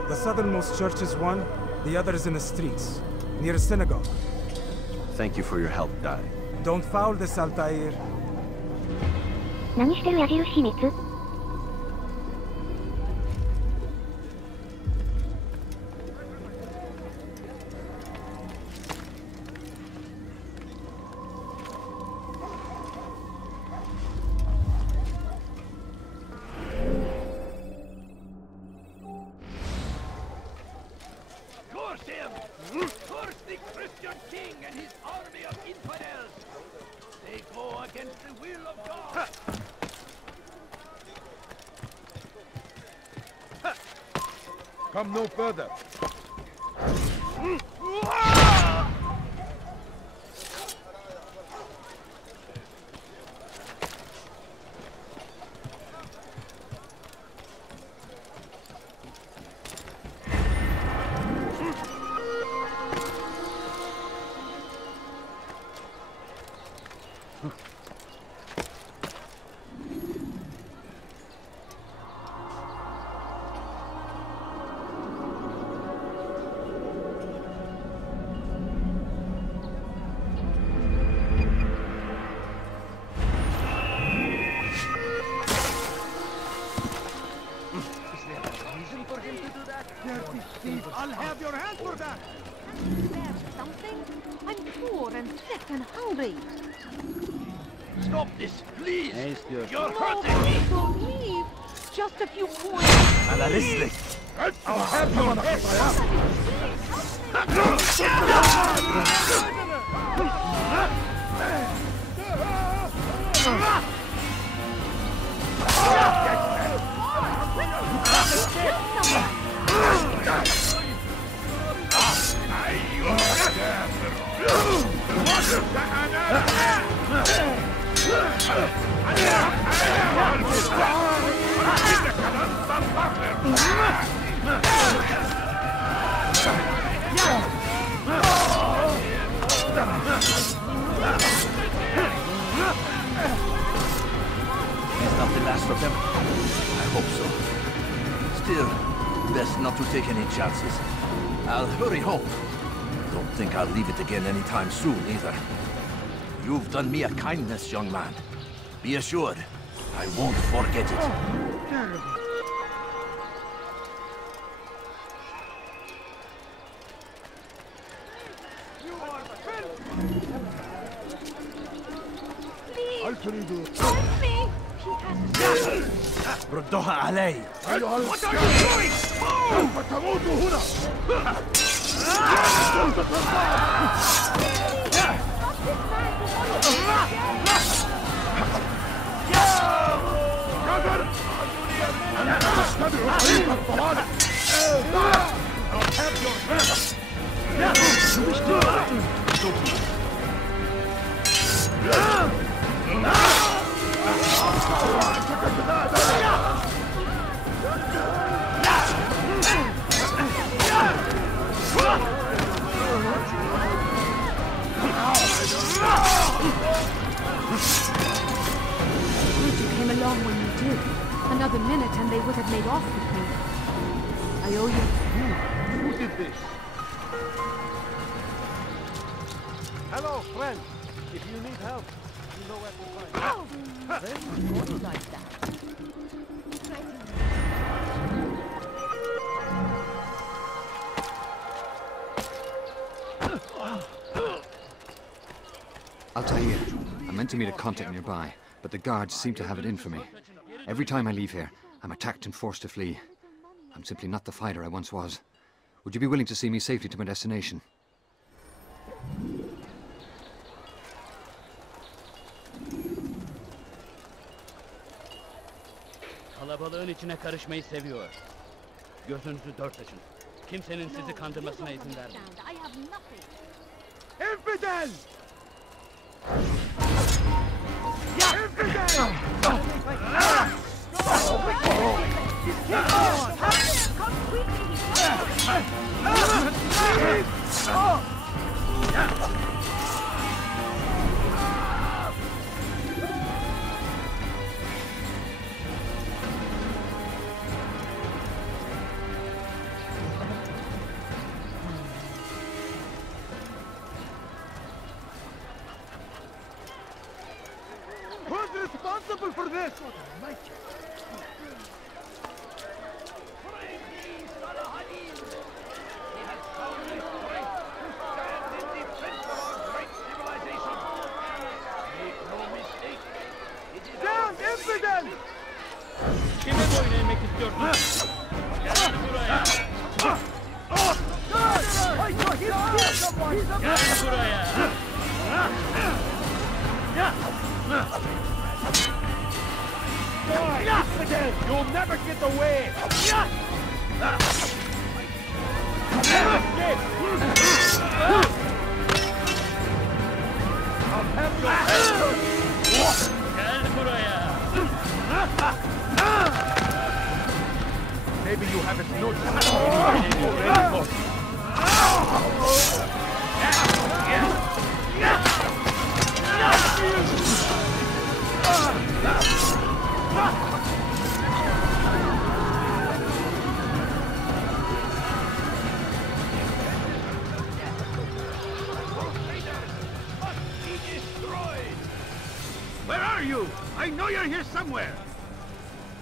The southernmost church is one, the other is in the streets, near a synagogue. Thank you for your help, Dai. Don't foul this, Altair. 何してる矢印秘密？Come no further. I'll have your hand for that! There's something? I'm poor and sick and hungry. Stop this, please! You're No, hurting me! don't leave. Just a few points. على رسلك! I'll have your head! Still, best not to take any chances. I'll hurry home. Don't think I'll leave it again anytime soon, either. You've done me a kindness, young man. Be assured, I won't forget it. Terrible. Help me! ردها علي. What are you doing? ستموت هنا. You came along when you did. Another minute and they would have made off with me. I owe you. Who did this? Hello, friend. If you need help, you know where to find me. Very good like that. Altair, I meant to meet a contact nearby, but the guards seem to have it in for me. Every time I leave here, I'm attacked and forced to flee. I'm simply not the fighter I once was. Would you be willing to see me safely to my destination? Kalabalığın içine karışmayı seviyor. Gözünüzü dört açın. Kimsenin sizi kandırmasına izin vermeyin. Infidel! Who's responsible for this? Down, infidel! Kime boyun eğmek istiyorsun? Gel buraya. Gel buraya. Die, infidel! You'll never get away! I'll have your head! Gel buraya. Maybe you haven't noticed. Where are you? I know you're here somewhere.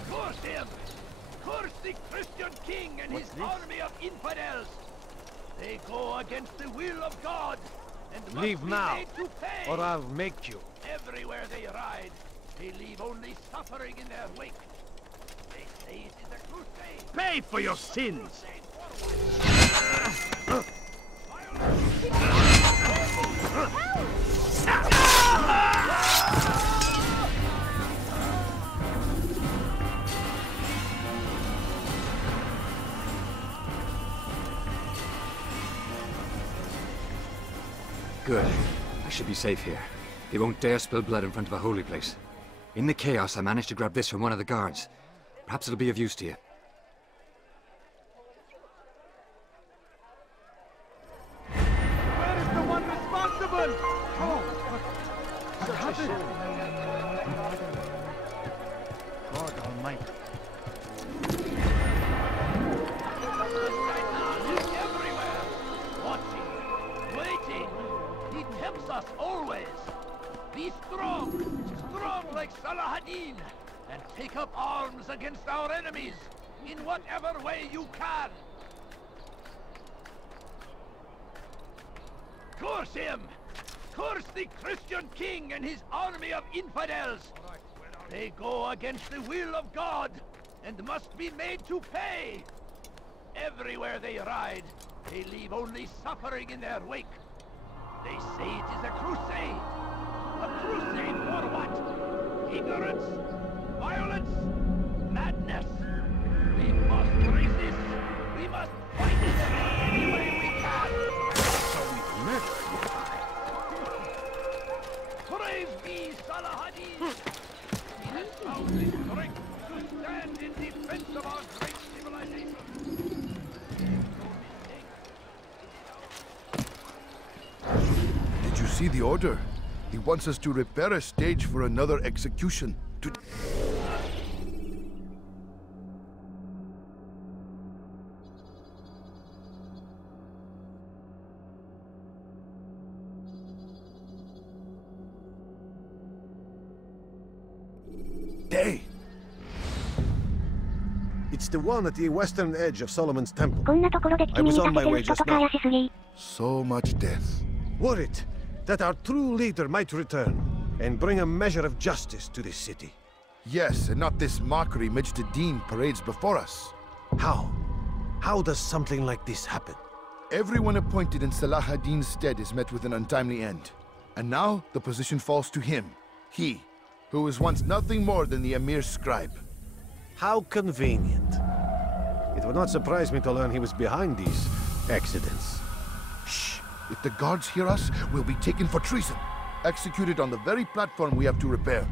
Curse him! Curse the Christian king and his army of infidels! They go against the will of God and must Leave be now, made to pay! or I'll make you. Everywhere they ride, they leave only suffering in their wake. They say it is a crusade. Pay for your sins! Good. I should be safe here. They won't dare spill blood in front of a holy place. In the chaos, I managed to grab this from one of the guards. Perhaps it'll be of use to you. Where is the one responsible? Oh, what happened? God Almighty. Be strong! Strong like Salah-ad-Din! And take up arms against our enemies! In whatever way you can! Curse him! Curse the Christian king and his army of infidels! They go against the will of God, and must be made to pay! Everywhere they ride, they leave only suffering in their wake. They say it is a crusade! A crusade for what? Ignorance? Violence? Madness? We must resist! We must fight it any way we can! So we've never Praise be Salah-ad-Din! He has found the strength to stand in defense of our great civilization! Did you see the order? He wants us to repair a stage for another execution. Day! It's the one at the western edge of Solomon's temple. I was on my way just now. So much death. Worried that our true leader might return and bring a measure of justice to this city. Yes, and not this mockery Majd-Addin parades before us. How? How does something like this happen? Everyone appointed in Salah-ad-Din's stead is met with an untimely end. And now the position falls to him. He, who was once nothing more than the Emir's scribe. How convenient. It would not surprise me to learn he was behind these accidents. Shh! If the guards hear us, we'll be taken for treason. Executed on the very platform we have to repair.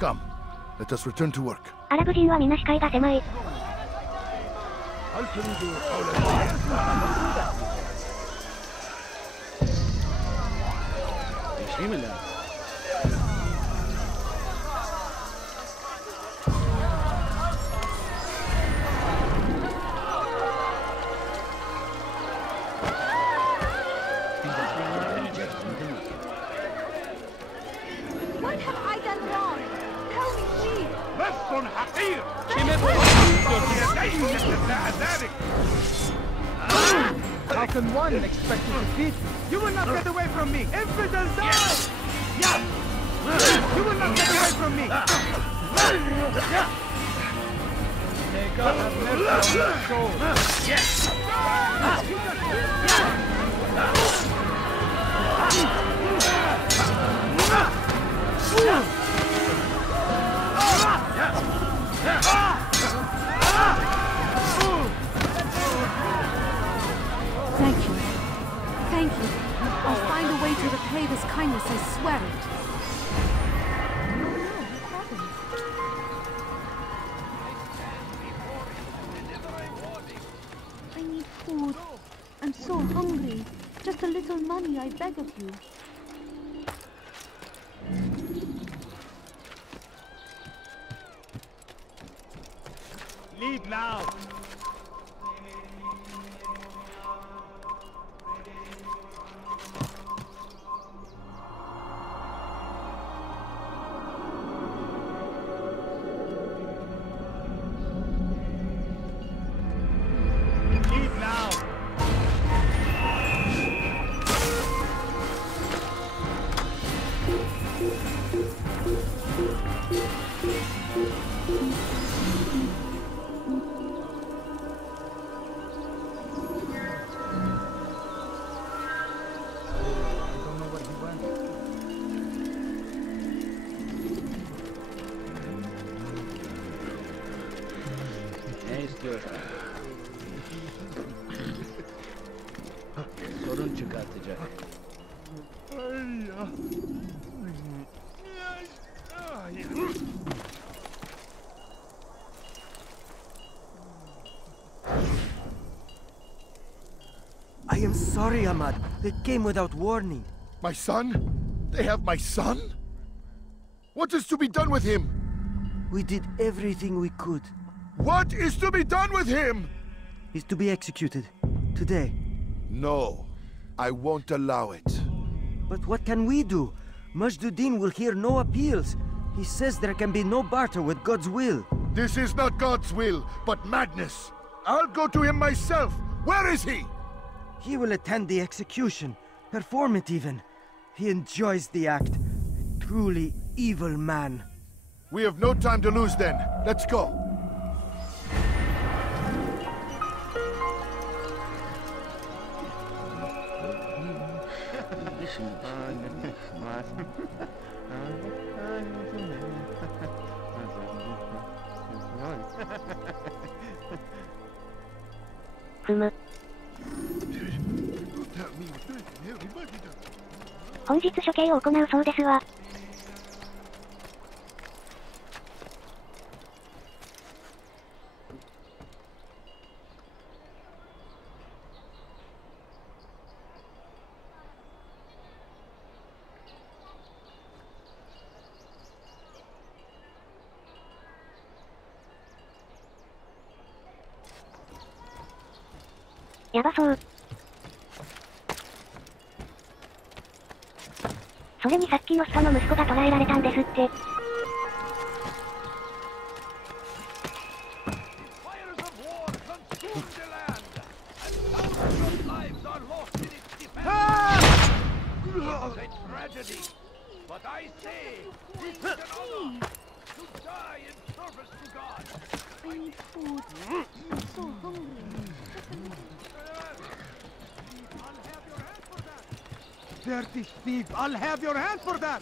Come, let us return to work. アラブ人は皆視界が狭い。What have I done wrong? Tell me, please. لص حقير! How can one expect to defeat? You will not get away from me! Infidels die! Yeah! You will not get away from me! May God have mercy on your soul! Yes! Thank you. Thank you. I'll find a way to repay this kindness, I swear it. I need food. I'm so hungry. Just a little money, I beg of you. Leave now! Leave now! Ne istiyorsun? Sorun çıkartacak. I am sorry, Ahmad. They came without warning. My son? They have my son? What is to be done with him? We did everything we could. What is to be done with him? He's to be executed. Today. No. I won't allow it. But what can we do? Majd-ud-Din will hear no appeals. He says there can be no barter with God's will. This is not God's will, but madness. I'll go to him myself. Where is he? He will attend the execution, perform it even. He enjoys the act. Truly evil man. We have no time to lose then. Let's go.本日処刑を行うそうですわ。やばそう。それにさっきのスパの息子が捕らえられたんですって。Dirty thief! I'll have your hand for that!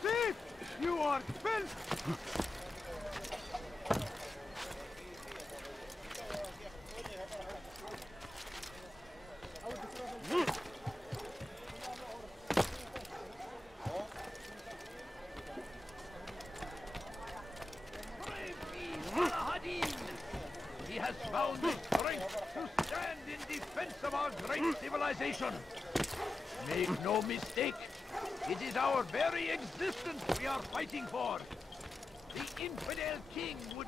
Thief! You are filth! He has found the strength to stand in defense of our great civilization. Make no mistake, it is our very existence we are fighting for. The infidel king would...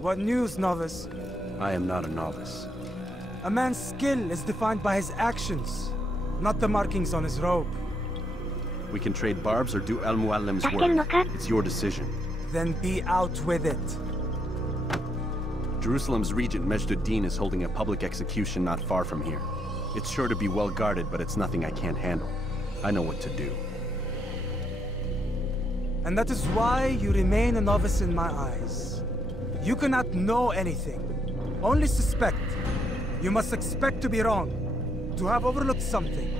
What news, novice? I am not a novice. A man's skill is defined by his actions, not the markings on his robe. We can trade barbs or do Al-Muallim's work. It's your decision. Then be out with it. Jerusalem's regent Majd-ud-Din is holding a public execution not far from here. It's sure to be well guarded, but it's nothing I can't handle. I know what to do. And that is why you remain a novice in my eyes. You cannot know anything, only suspect. You must expect to be wrong, to have overlooked something.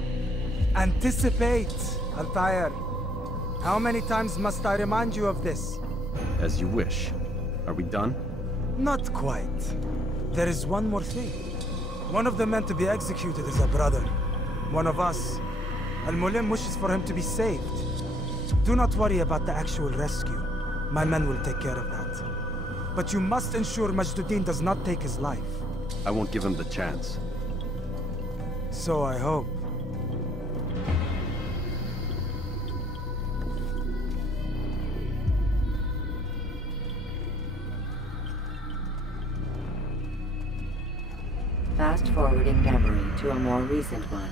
Anticipate, Altair. How many times must I remind you of this? As you wish. Are we done? Not quite. There is one more thing. One of the men to be executed is a brother. One of us. Al-Mulim wishes for him to be saved. Do not worry about the actual rescue. My men will take care of that. But you must ensure Majd-ud-Din does not take his life. I won't give him the chance. So I hope. Fast-forwarding memory to a more recent one.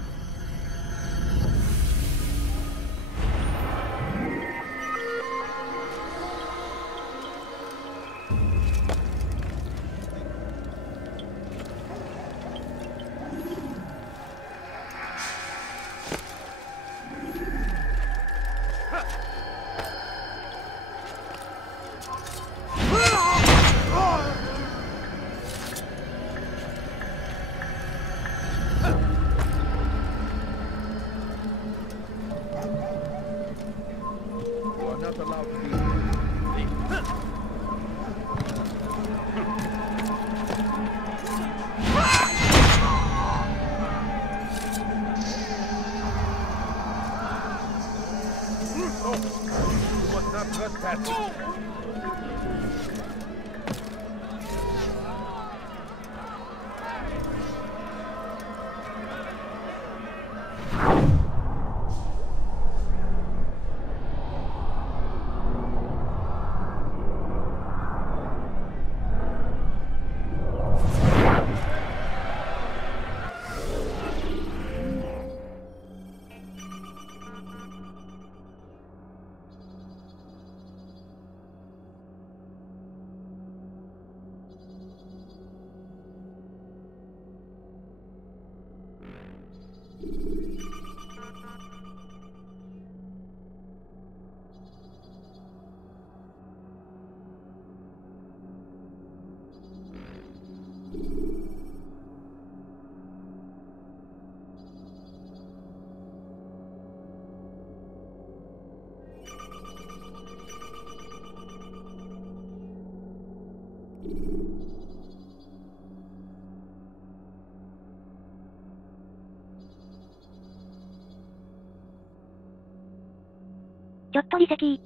ちょっと離席。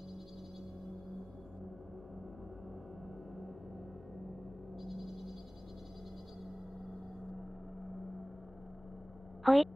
ほい。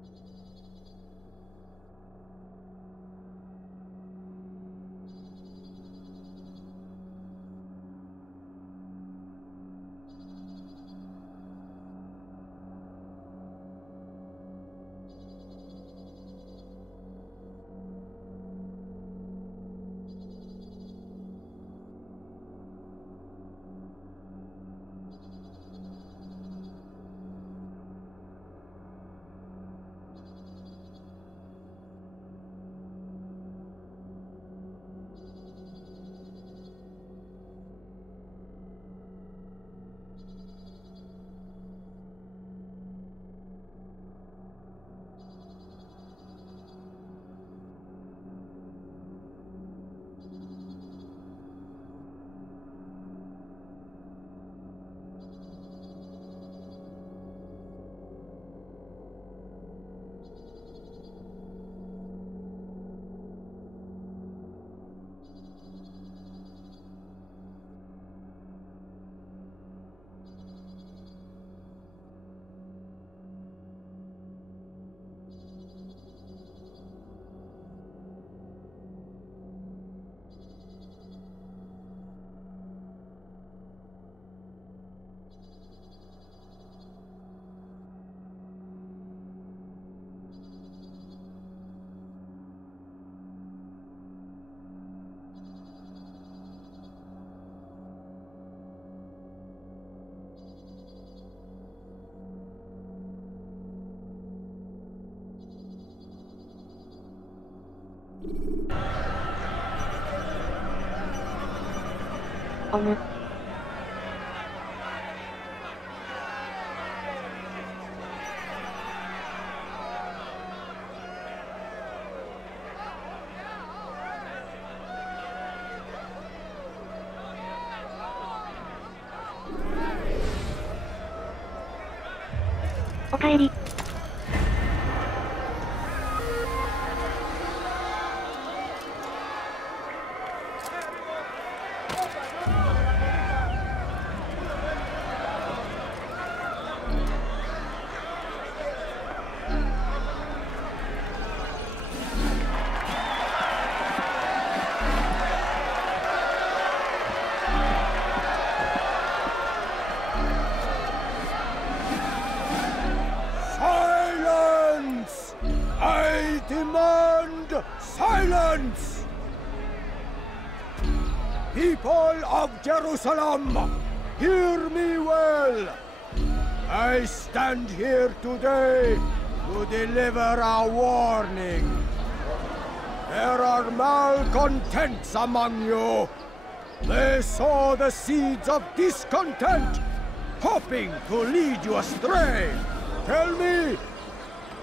おむ。おかえり。Silence! People of Jerusalem, hear me well. I stand here today to deliver a warning. There are malcontents among you. They sow the seeds of discontent, hoping to lead you astray. Tell me,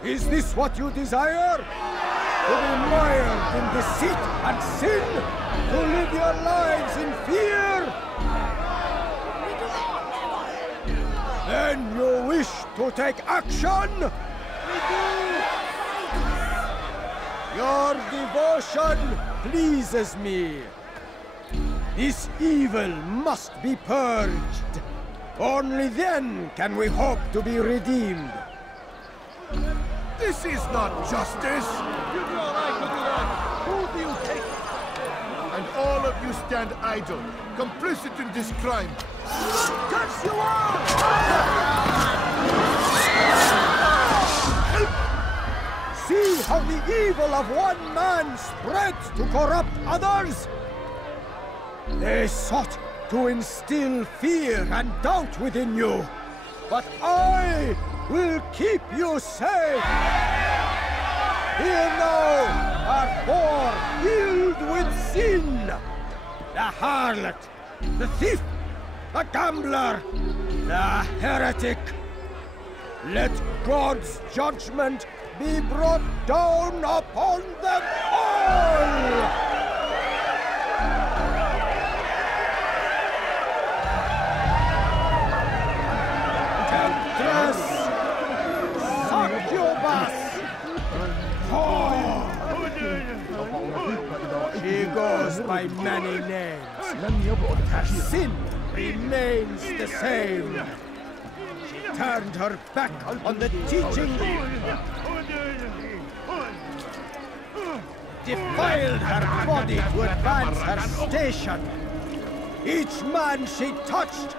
is this what you desire? To be mired in deceit and sin? To live your lives in fear? Then you wish to take action? Your devotion pleases me. This evil must be purged. Only then can we hope to be redeemed. This is not justice! You do all right, look at that! Who do you take? And all of you stand idle, complicit in this crime. Curse you all! See how the evil of one man spreads to corrupt others? They sought to instill fear and doubt within you, but I will keep you safe! Here now are four filled with sin! The harlot, the thief, the gambler, the heretic. Let God's judgment be brought down upon them all! Temptress! Succubus! Whore! She goes by many names, but her sin remains the same. She turned her back on the teaching, defiled her body to advance her station. Each man she touched,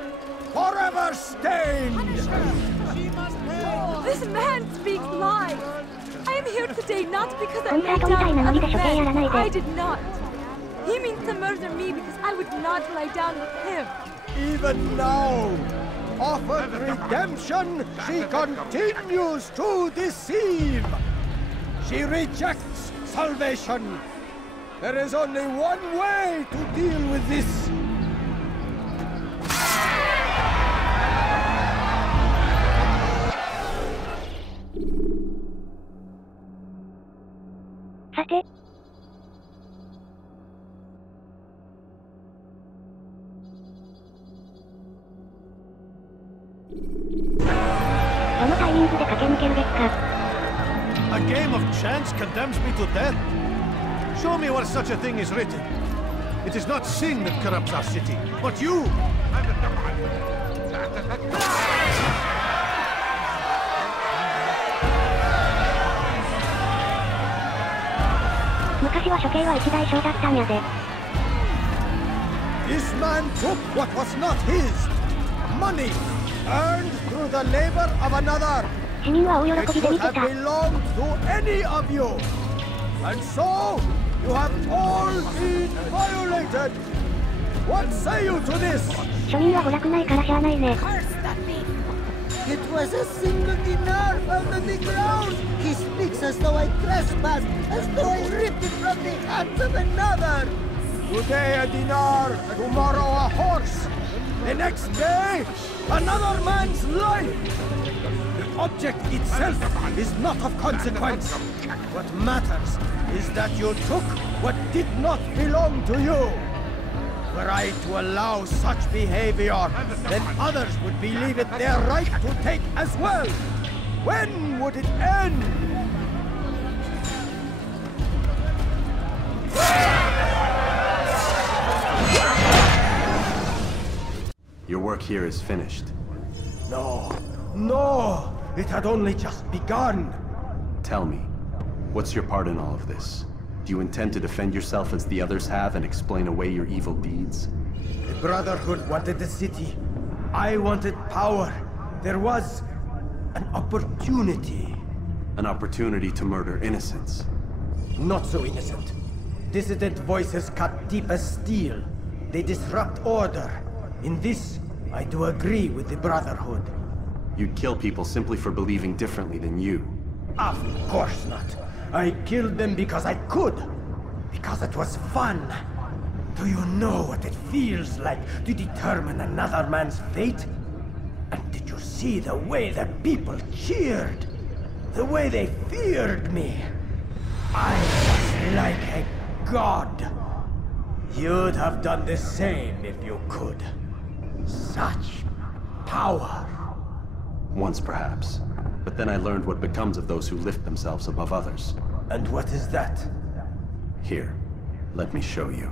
forever stained. This man speaks lies. I am here today not because I laid down with other men. I did not. He means to murder me because I would not lie down with him. Even now, offered redemption, she continues to deceive. She rejects salvation. There is only one way to deal with this. Sate. A game of chance condemns me to death? Show me where such a thing is written. It is not sin that corrupts our city, but you! This man took what was not his. Money earned through the labor of another. It could have belonged to any of you. And so, you have all been violated. What say you to this? Curse that thief! It was a single dinar found on the ground. He speaks as though I trespassed, as though I ripped it from the hands of another. Today a dinar, tomorrow a horse. The next day, another man's life. The object itself is not of consequence. What matters is that you took what did not belong to you. Were I to allow such behavior, then others would believe it their right to take as well. When would it end? Your work here is finished. No, no! It had only just begun. Tell me, what's your part in all of this? Do you intend to defend yourself as the others have and explain away your evil deeds? The Brotherhood wanted the city. I wanted power. There was an opportunity. An opportunity to murder innocents. Not so innocent. Dissident voices cut deep as steel. They disrupt order. In this, I do agree with the Brotherhood. You'd kill people simply for believing differently than you. Of course not. I killed them because I could. Because it was fun. Do you know what it feels like to determine another man's fate? And did you see the way the people cheered? The way they feared me? I was like a god. You'd have done the same if you could. Such power. Once, perhaps. But then I learned what becomes of those who lift themselves above others. And what is that? Here, let me show you.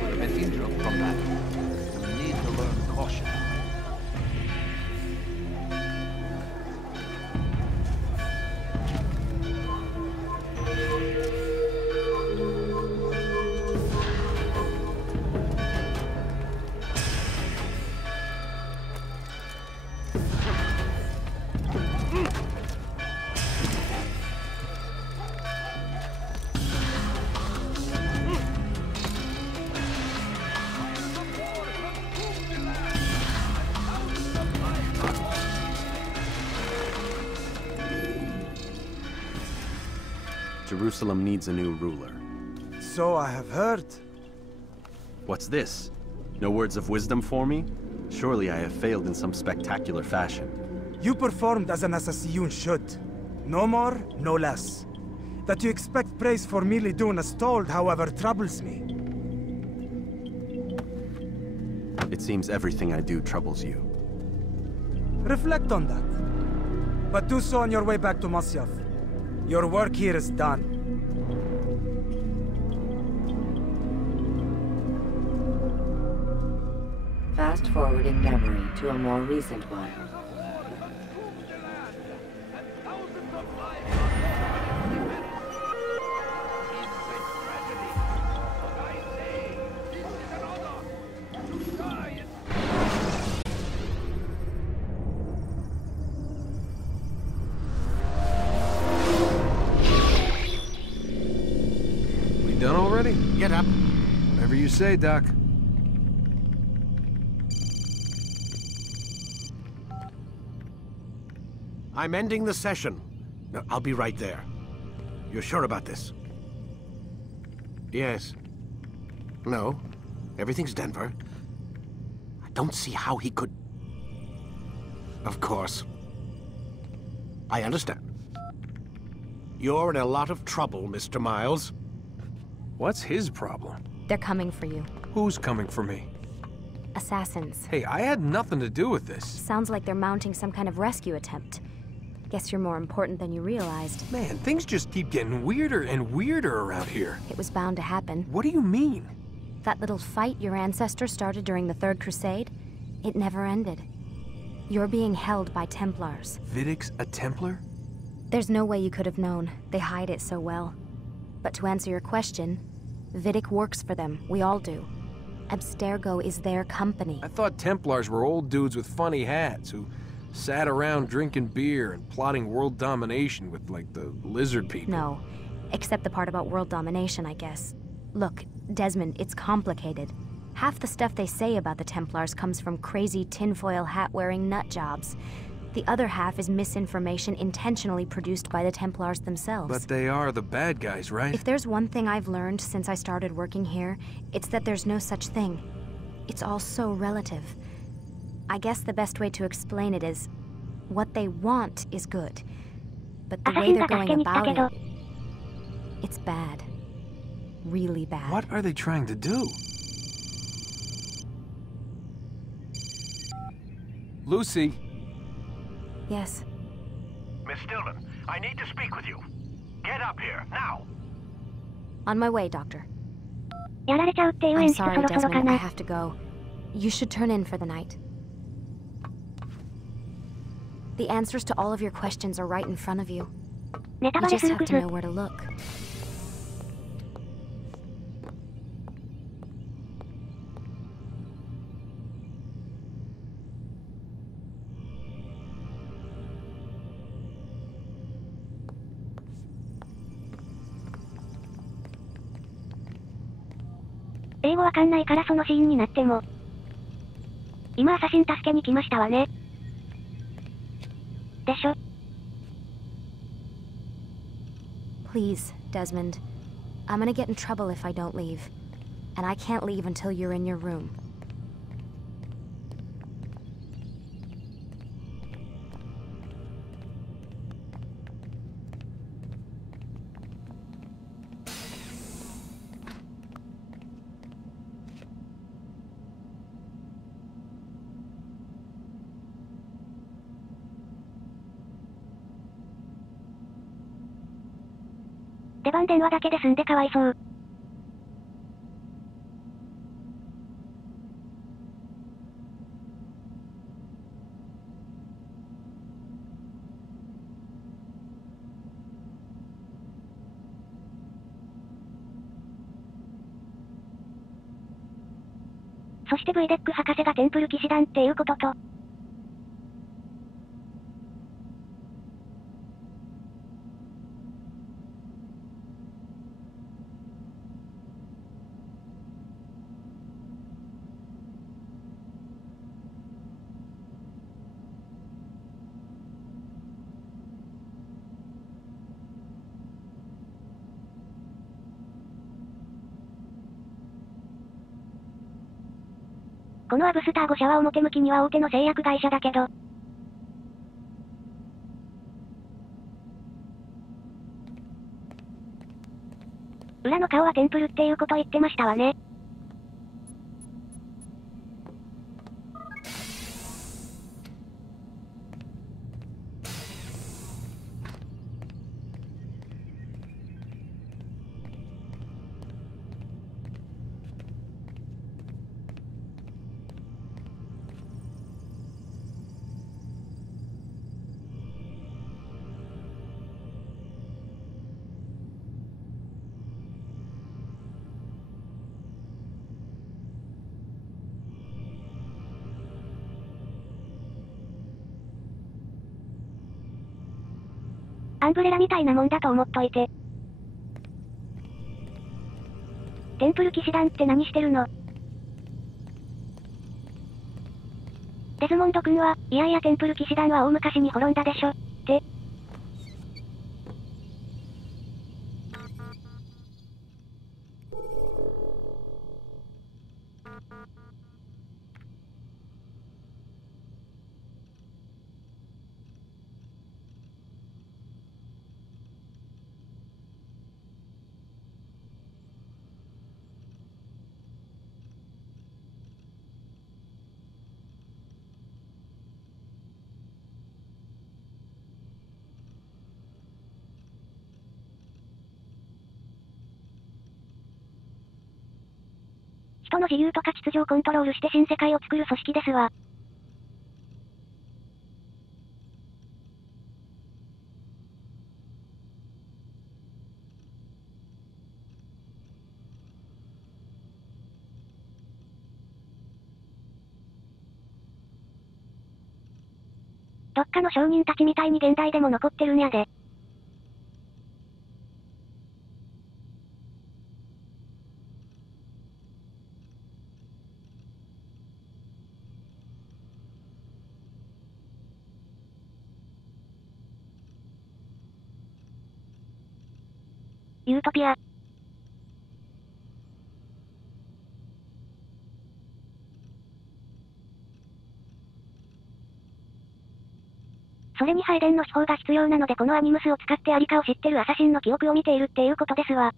We've been injured from that. We need to learn caution. Jerusalem needs a new ruler. So I have heard. What's this? No words of wisdom for me? Surely I have failed in some spectacular fashion. You performed as an assassin should. No more, no less. That you expect praise for merely doing as told, however, troubles me. It seems everything I do troubles you. Reflect on that. But do so on your way back to Masyaf. Your work here is done. Fast forward in memory to a more recent one. Done already? Get up. Whatever you say, Doc. I'm ending the session. I'll be right there. You're sure about this? Yes. No. Everything's Denver. I don't see how he could... Of course. I understand. You're in a lot of trouble, Mr. Miles. What's his problem? They're coming for you. Who's coming for me? Assassins. Hey, I had nothing to do with this. Sounds like they're mounting some kind of rescue attempt. Guess you're more important than you realized. Man, things just keep getting weirder and weirder around here. It was bound to happen. What do you mean? That little fight your ancestors started during the Third Crusade, it never ended. You're being held by Templars. Vidic's a Templar? There's no way you could have known. They hide it so well. But to answer your question, Vidic works for them. We all do. Abstergo is their company. I thought Templars were old dudes with funny hats who sat around drinking beer and plotting world domination with, like, the lizard people. No. Except the part about world domination, I guess. Look, Desmond, it's complicated. Half the stuff they say about the Templars comes from crazy tinfoil hat-wearing nut jobs. The other half is misinformation intentionally produced by the Templars themselves. But they are the bad guys, right? If there's one thing I've learned since I started working here, it's that there's no such thing. It's all so relative. I guess the best way to explain it is, what they want is good. But the way they're going about it, it's bad. Really bad. What are they trying to do? Lucy? Yes. Miss Stillman, I need to speak with you. Get up here, now! On my way, Doctor. やられちゃうっていう演 I'm 出そ sorry, ろそろか Desmond. I な。 have to go. You should turn in for the night. The answers to all of your questions are right in front of you. ネタ You バレ just する have く to ず。 know where to look. "英語わかんないからそのシーンになっても。今アサシン助けに来ましたわね。でしょ。 Please, Desmond. I'm gonna get in trouble if I don't leave. And I can't leave until you're in your room. 手番電話だけで済んでかわいそう。そして V デック博士がテンプル騎士団っていうことと、このアブスター5社は表向きには大手の製薬会社だけど、裏の顔はテンプルっていうこと言ってましたわね。アンブレラみたいなもんだと思っといて。テンプル騎士団って何してるの？デズモンド君は、いやいやテンプル騎士団は大昔に滅んだでしょ、って。人の自由とか秩序をコントロールして新世界を作る組織ですわ。どっかの商人たちみたいに現代でも残ってるんやで。ユートピア。それに配電の秘宝が必要なのでこのアニムスを使ってありかを知ってるアサシンの記憶を見ているっていうことですわ。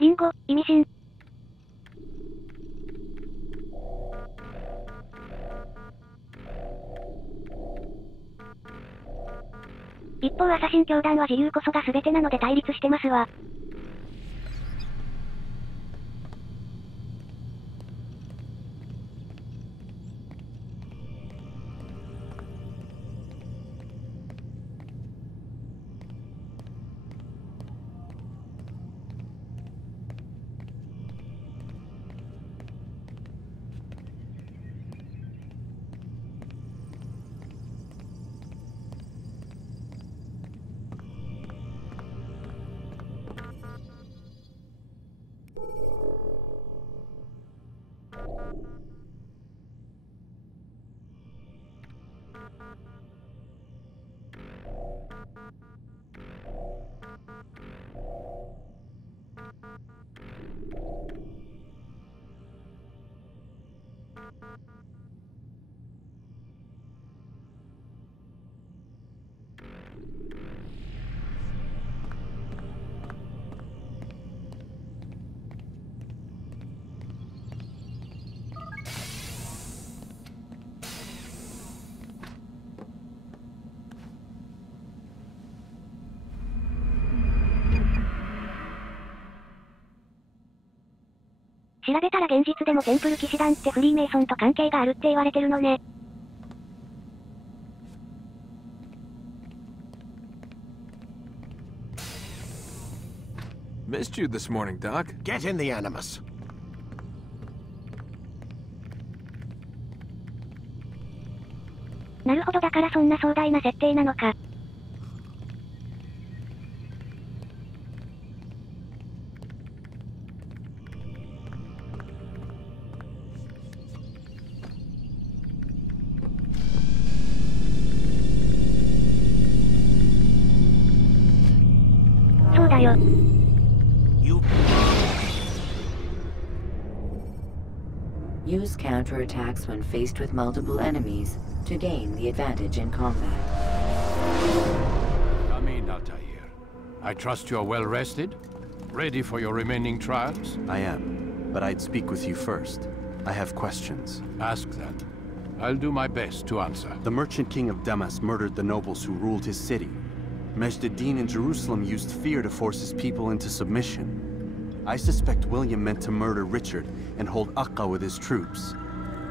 リンゴ、意味深。一方アサシン教団は自由こそが全てなので対立してますわ。調べたら現実でもテンプル騎士団ってフリーメイソンと関係があるって言われてるのね。Missed you this morning, Doc. Get in the Animus. なるほど、だからそんな壮大な設定なのか。そうだよ。Use counterattacks when faced with multiple enemies to gain the advantage in combat. Come in, Altair. I trust you're well rested? Ready for your remaining trials? I am, but I'd speak with you first. I have questions. Ask then. I'll do my best to answer. The merchant king of Damas murdered the nobles who ruled his city. Majd-ad-Din in Jerusalem used fear to force his people into submission. I suspect William meant to murder Richard and hold Akka with his troops.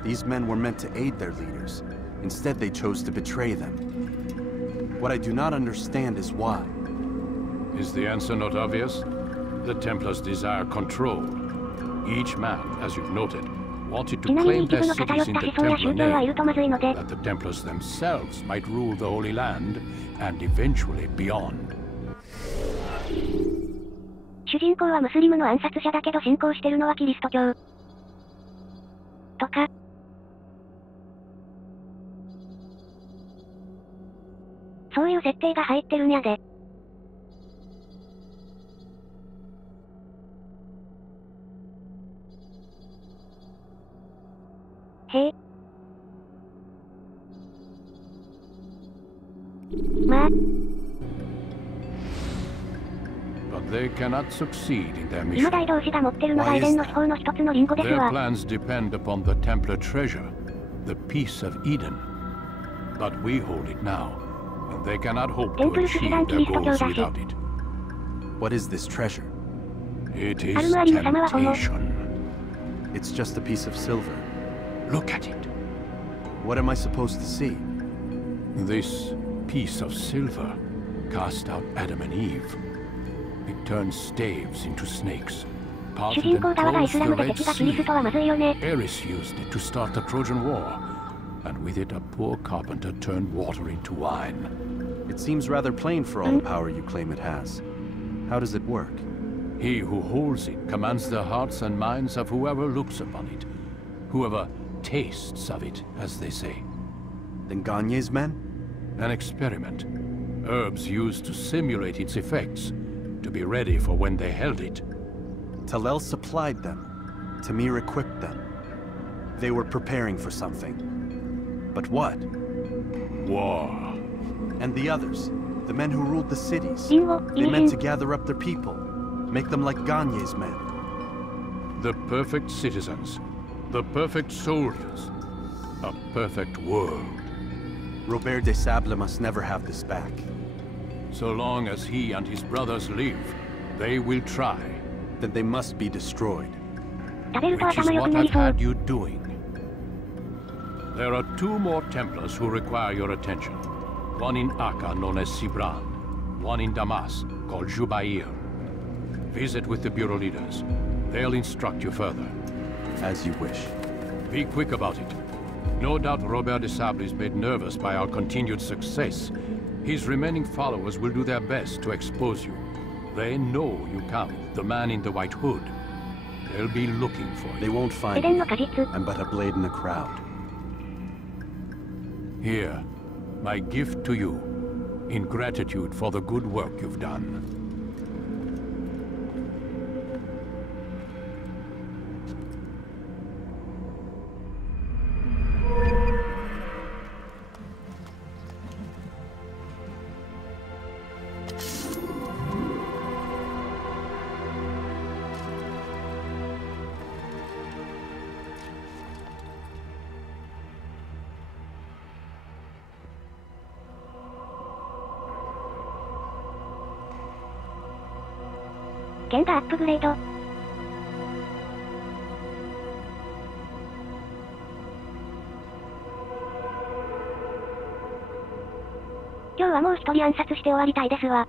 These men were meant to aid their leaders. Instead, they chose to betray them. What I do not understand is why. Is the answer not obvious? The Templars desire control. Each man, as you've noted, wanted to claim their cities in the Templar name, that the Templars themselves might rule the Holy Land and eventually beyond. 主人公はムスリムの暗殺者だけど信仰してるのはキリスト教。とか。そういう設定が入ってるんやで。へえ。まあ。But they cannot succeed in their 今 mission. 大同士が持ってるのがエデンの秘宝の一つのリンゴです Their わ。 plans depend upon the Templar treasure, the peace of Eden. But we hold it now, and they cannot hope to achieve their goals without it. What is this treasure? It is temptation. It's just a piece of silver. Look at it. What am I supposed to see? This piece of silver cast out Adam and Eve. It turns staves into snakes. Part 主 of 人 them 公側がイ closed スラ the ムで Red 敵がキリストはまずいよね。 Eris used it to start the Trojan War, and with it a poor carpenter turned water into wine. It seems rather plain for all the power you claim it has. How does it work? He who holds it commands the hearts and minds of whoever looks upon it, whoever tastes of it, as they say. Then Gagne's men? An experiment. Herbs used to simulate its effects, to be ready for when they held it. Talel supplied them. Tamir equipped them. They were preparing for something. But what? War. And the others, the men who ruled the cities, they meant to gather up their people, make them like Gagne's men. The perfect citizens, the perfect soldiers, a perfect world. Robert de Sable must never have this back. So long as he and his brothers live, they will try. Then they must be destroyed. Which is what I've had you doing. There are 2 more Templars who require your attention. One in Akka, known as Sibran. One in Damas, called Jubair. Visit with the Bureau leaders. They'll instruct you further. As you wish. Be quick about it. No doubt Robert de Sable is made nervous by our continued success. His remaining followers will do their best to expose you. They know you come, the man in the white hood. They'll be looking for you. They won't find me. I'm but a blade in the crowd. Here, my gift to you, in gratitude for the good work you've done. 日はもう一人暗殺して終わりたいですわ。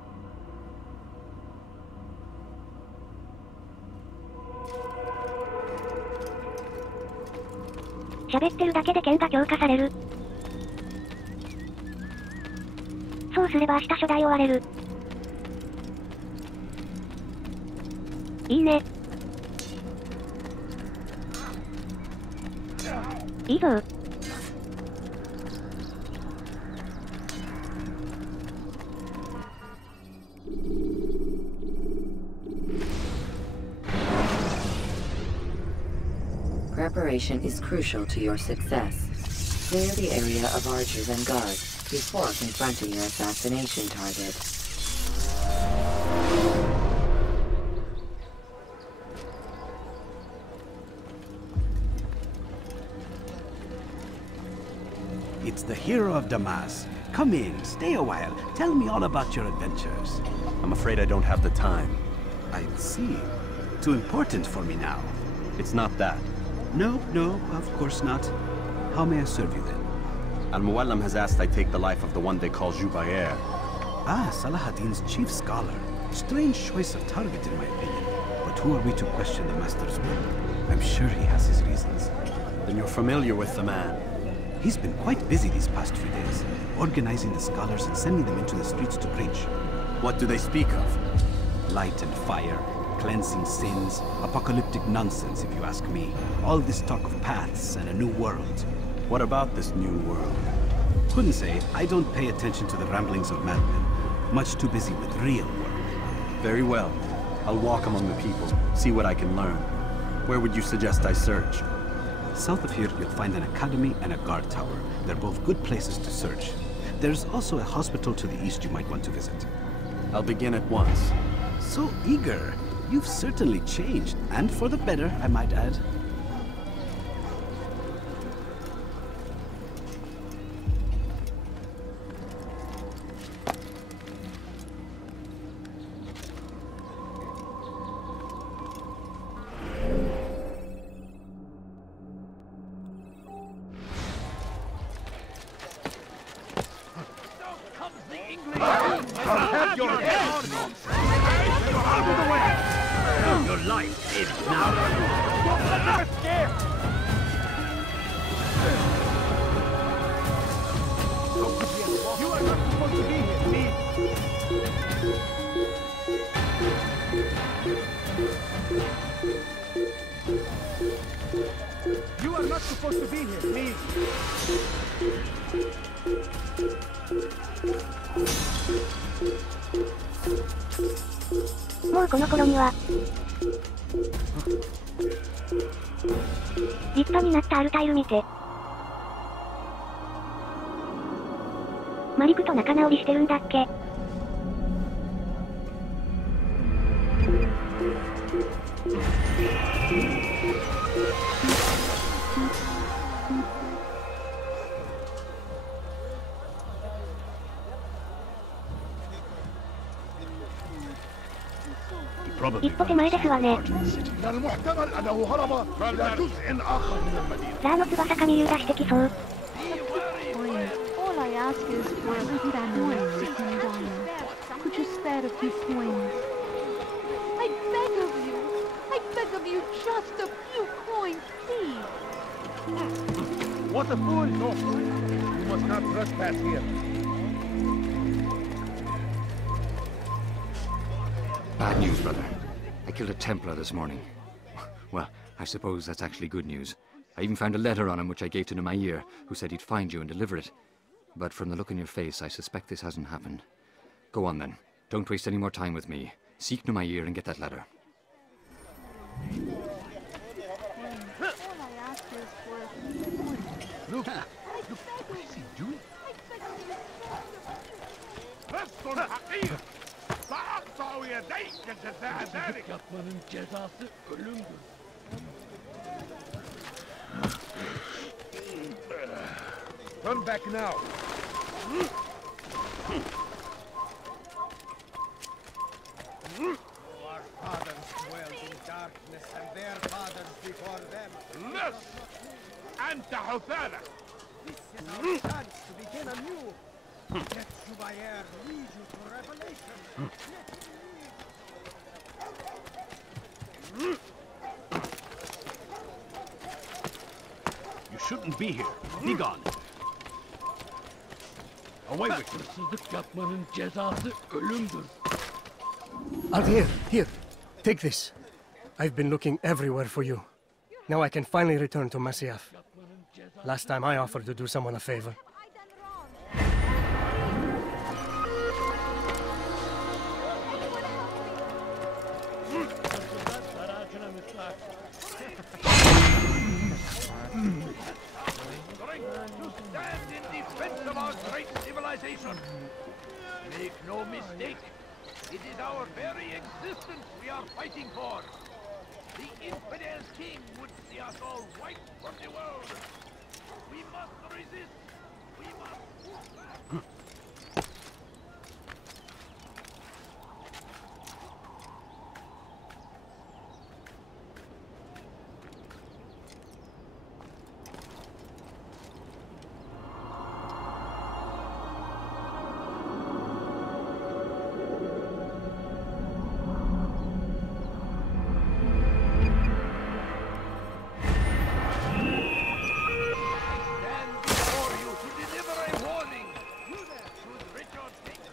喋ってるだけで剣が強化される。そうすれば明日初代終われる。いいね。いいぞ。Preparation is crucial to your success. Clear the area of archers and guards before confronting your assassination target. It's the hero of Damas. Come in, stay a while. Tell me all about your adventures. I'm afraid I don't have the time. I see. Too important for me now. It's not that. No, of course not. How may I serve you then? Al-Muallim has asked I take the life of the one they call Jubair. Ah, Salah-ad-Din's chief scholar. Strange choice of target in my opinion. But who are we to question the master's will? I'm sure he has his reasons. Then you're familiar with the man. He's been quite busy these past few days, organizing the scholars and sending them into the streets to preach. What do they speak of? Light and fire, cleansing sins, apocalyptic nonsense if you ask me. All this talk of paths and a new world. What about this new world? Couldn't say. I don't pay attention to the ramblings of madmen. Much too busy with real work. Very well. I'll walk among the people, see what I can learn. Where would you suggest I search? South of here, you'll find an academy and a guard tower. They're both good places to search. There's also a hospital to the east you might want to visit. I'll begin at once. So eager. You've certainly changed, and for the better, I might add. You are not supposed to be here, leave.もうこの頃には立派になったアルタイル見て。マリクと仲直りしてるんだっけ？一歩手前ですわね。ラーの翼神竜がしてきそう。All I ask is for a family to come down. Could you spare a few coins? I beg of you, just a few coins, please. What a fool! No, you must not trespass here. Bad news, brother. I killed a Templar this morning. Well, I suppose that's actually good news. I even found a letter on him which I gave to Nemair, who said he'd find you and deliver it. But from the look in your face, I suspect this hasn't happened. Go on then. Don't waste any more time with me. Seek Nemair and get that letter. Look, what is he doing? Turn back now. Our fathers dwelled in darkness, and their fathers before them. Less! أنت حثالة! This is our chance to begin anew. You shouldn't be here. Be gone. Away with you. Hırsızlık yapmanın cezası ölümdür. Here. Take this. I've been looking everywhere for you. Now I can finally return to Masyaf. Last time I offered to do someone a favor. To stand in defense of our great civilization. Make no mistake, it is our very existence we are fighting for. The infidel king would see us all wiped from the world. We must resist. We must move back.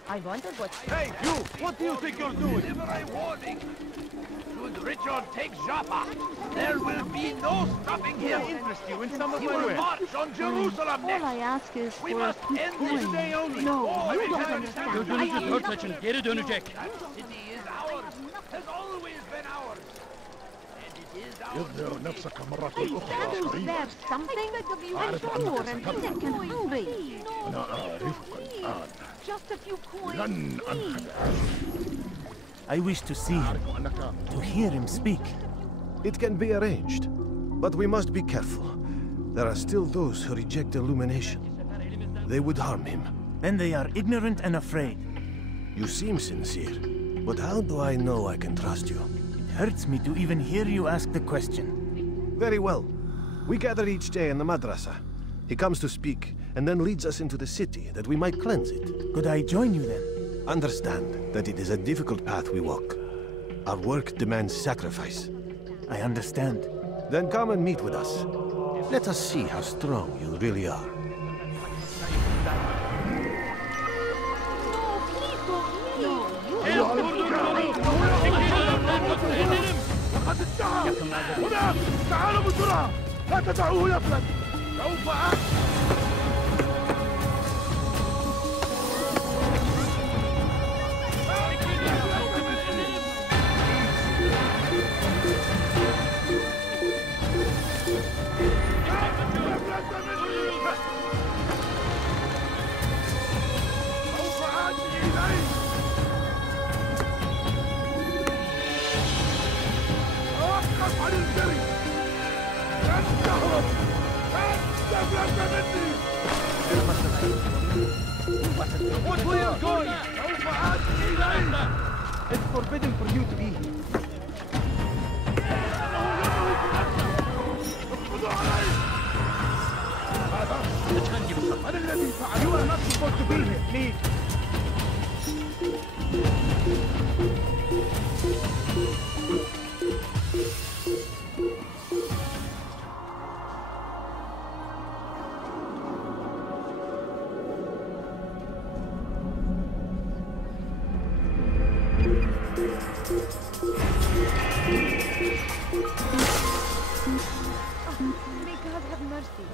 I wonder what... Hey, you! What do you think you're doing? Deliver a warning. Should Richard take Jaffa, there will be no stopping him. Interest you in some of He my will work. march on Jerusalem All next. I ask is We for must a few end coins. this day only. No, you don't understand. Gözünüzü dört açın, geri dönecek. That city is ours. Has always been ours. And it is ours. يظهر نفسك مرة I أخرى gather قريبا. there's something that you أعرف أنك sure and think it can help me. أنا أعرفك الآن. Just a few coins. لن أنخدع. I wish to see him, to hear him speak. It can be arranged, but we must be careful. There are still those who reject illumination. They would harm him. And they are ignorant and afraid. You seem sincere, but how do I know I can trust you? It hurts me to even hear you ask the question. Very well. We gather each day in the madrasa. He comes to speak, and then leads us into the city, that we might cleanse it. Could I join you then? Understand that it is a difficult path we walk. Our work demands sacrifice. I understand. Then come and meet with us. Let us see how strong you really are. لقد ادعى هناك تعالوا بسرعة لا تدعوه يفلت سوف What way are going? It's forbidden for you to be here. You are not supposed to be here, please. May God have mercy.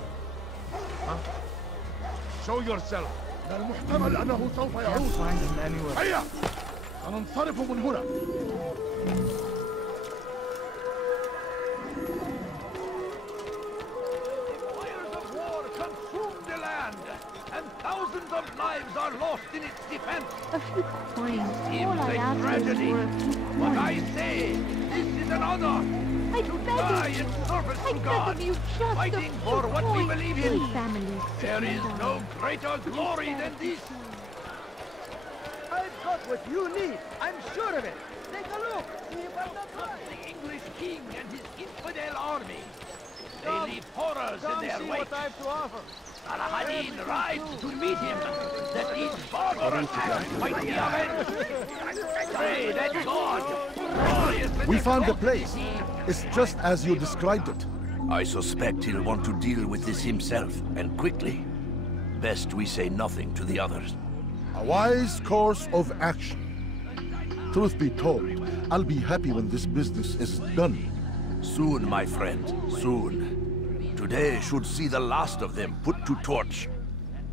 Show yourself. من المحتمل أنه سوف يعود. هيا سننصرف من هنا. Fires of war consume the land, and thousands of lives are lost in its defense. A few coins. Seems All I a ask is tragedy, for a few but I coins. say this is an honor. I To beg die of in you. service I to beg God, of you just fighting a few for what we coins. believe in. Please, families, There is stand no down. greater glory than this. I've got what you need. I'm sure of it. Take a look. See if I'm not right. The English king and his infidel army. They leave horrors in their see wake. what I have to offer. Saladin rides to meet him. Let each barbarous act fight the avenged. Pray that God. We found the place. It's just as you described it. I suspect he'll want to deal with this himself, and quickly. Best we say nothing to the others. A wise course of action. Truth be told, I'll be happy when this business is done. Soon, my friend, soon. Today should see the last of them put to torch.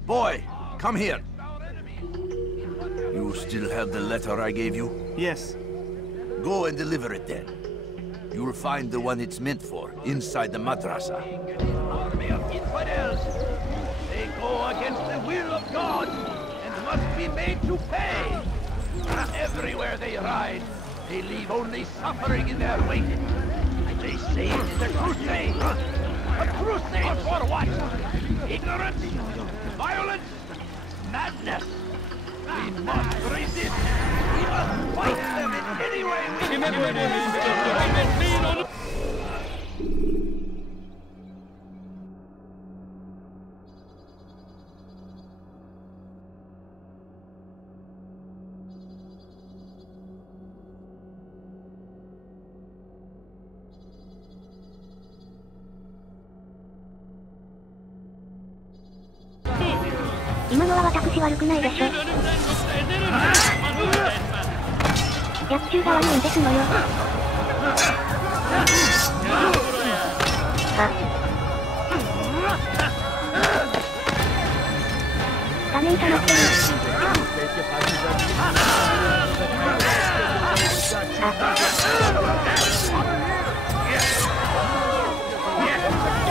Boy, come here. You still have the letter I gave you? Yes. Go and deliver it then. You'll find the one it's meant for, inside the madrasa. Army of infidels. They go against the will of God, and must be made to pay. Everywhere they ride, they leave only suffering in their wake. They say it's a crusade. A crusade for what? Ignorance? Violence? Madness? We must resist. We must fight them in any way we can.今のは私悪くないでしょ。逆中が悪いんですのよ。画面溜まってる。スピ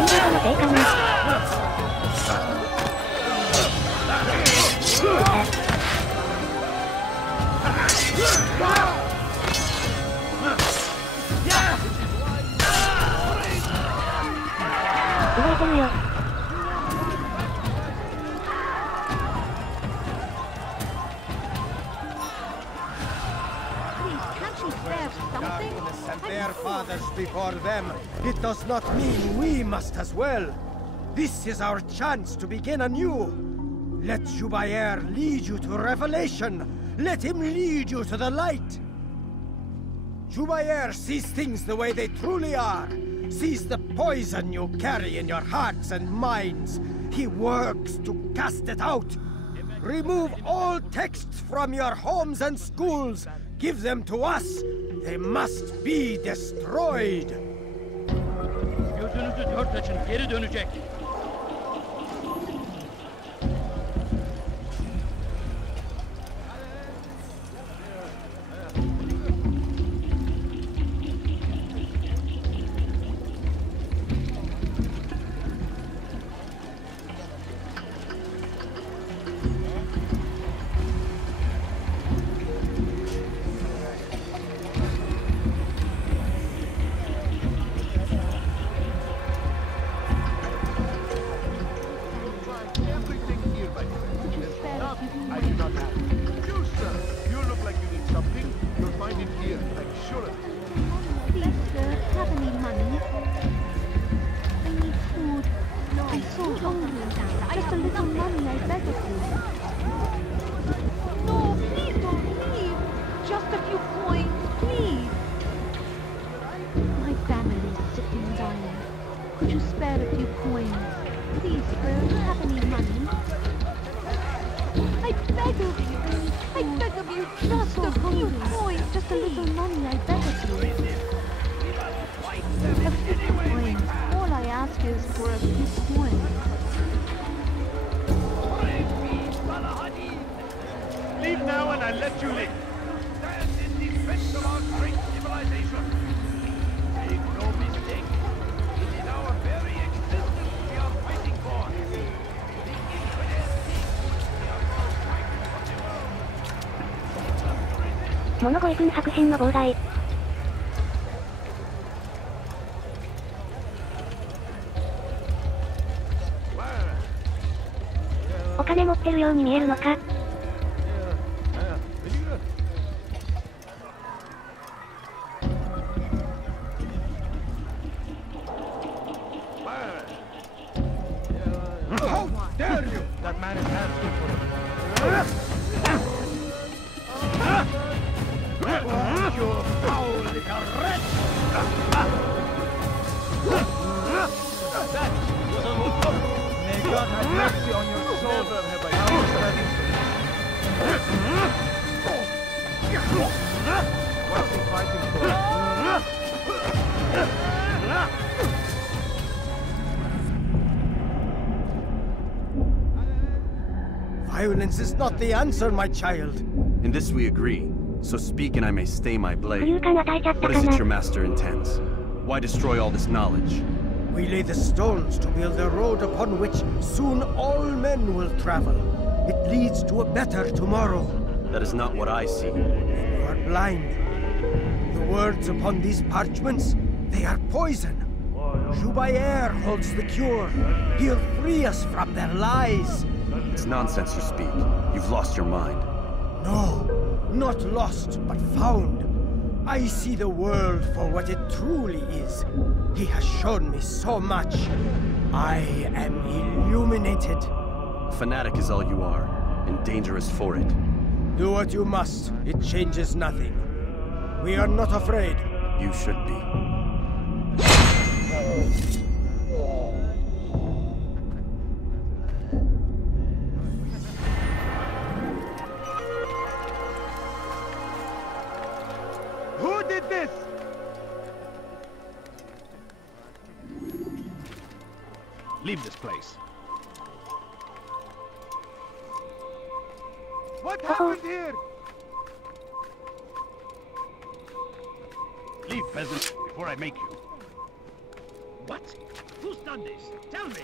ードの低下が。動いてるよ。And their fathers before them. It does not mean we must as well. This is our chance to begin anew. Let Jubair lead you to revelation. Let him lead you to the light. Jubair sees things the way they truly are. Sees the poison you carry in your hearts and minds. He works to cast it out. Remove all texts from your homes and schools. Give them to us. They must be destroyed. Gözünüzü dört açın, geri dönecek. Leave now and I'll let you live. Stand in defense of our great civilization. Make no mistake. It is our very existence we are fighting for. The infidel we are all fighting for the world. 物乞い君迫真の妨害。お金持ってるように見えるのか。What are we fighting for? Violence is not the answer, my child. In this we agree. So speak and I may stay my blade. What is it your master intends? Why destroy all this knowledge? We lay the stones to build a road upon which soon all men will travel. It leads to a better tomorrow. That is not what I see. You are blind. The words upon these parchments, they are poison. Jubair holds the cure. He'll free us from their lies. It's nonsense you speak. You've lost your mind. No, not lost, but found. I see the world for what it truly is. He has shown me so much. I am illuminated. A fanatic is all you are, and dangerous for it. Do what you must. It changes nothing. We are not afraid. You should be. Who did this? Leave this place. What happened here? Leave, peasant, before I make you. What? Who's done this? Tell me!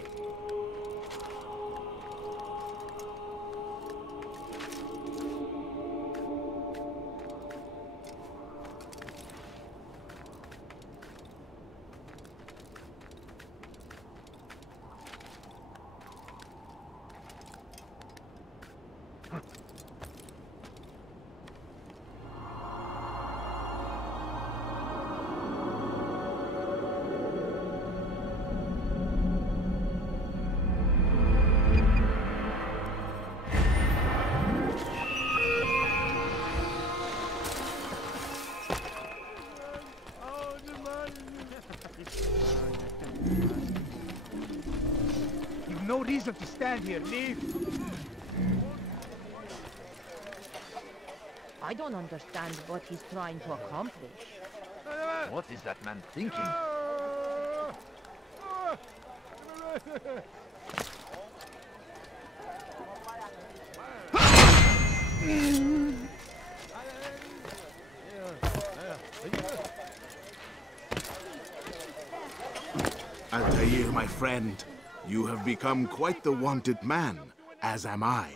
You've no reason to stand here. Leave. I don't understand what he's trying to accomplish. What is that man thinking? Altair, my friend, you have become quite the wanted man, as am I.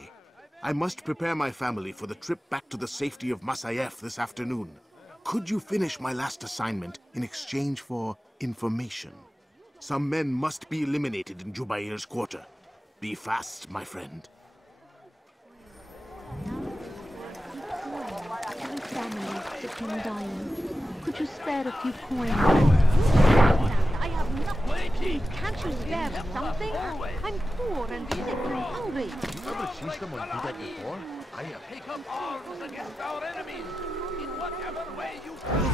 I must prepare my family for the trip back to the safety of Masayef this afternoon. Could you finish my last assignment in exchange for information? Some men must be eliminated in Jubair's quarter. Be fast, my friend. Every family sick and dying. Could you spare a few coins? I have nothing. Can't you spare something? I'm poor and sick and hungry. You ever see someone do that before? I have. Take up arms against our enemies in whatever way you can.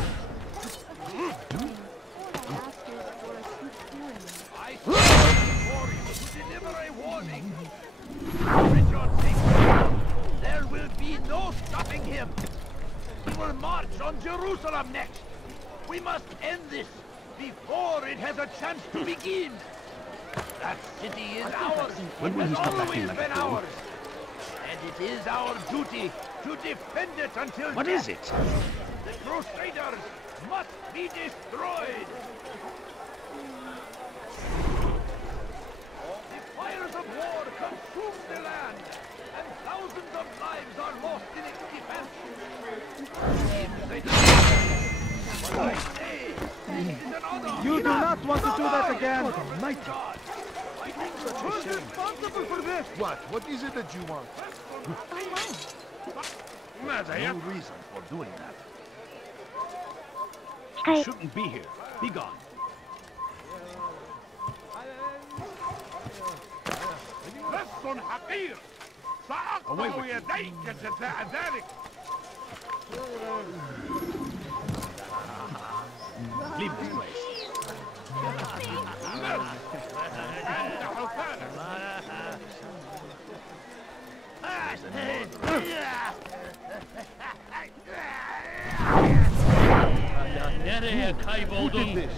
I stand before you to deliver a warning. Richard, take care. There will be no stopping him. We will march on Jerusalem next. We must end this before it has a chance to begin. That city is ours. It has always been ours. And it is our duty to defend it until death. What is it? The Crusaders must be destroyed. The fires of war consume the land, and thousands of lives are lost in its defense. If they what I say, this is an honor. You do not want to do that again. Who's responsible for this? What is it that you want? No reason for doing that. Sky. Shouldn't be here. Be gone. لص حقير سأقطع يديك جزاء ذلك. Leave this place. Nereye kayboldun?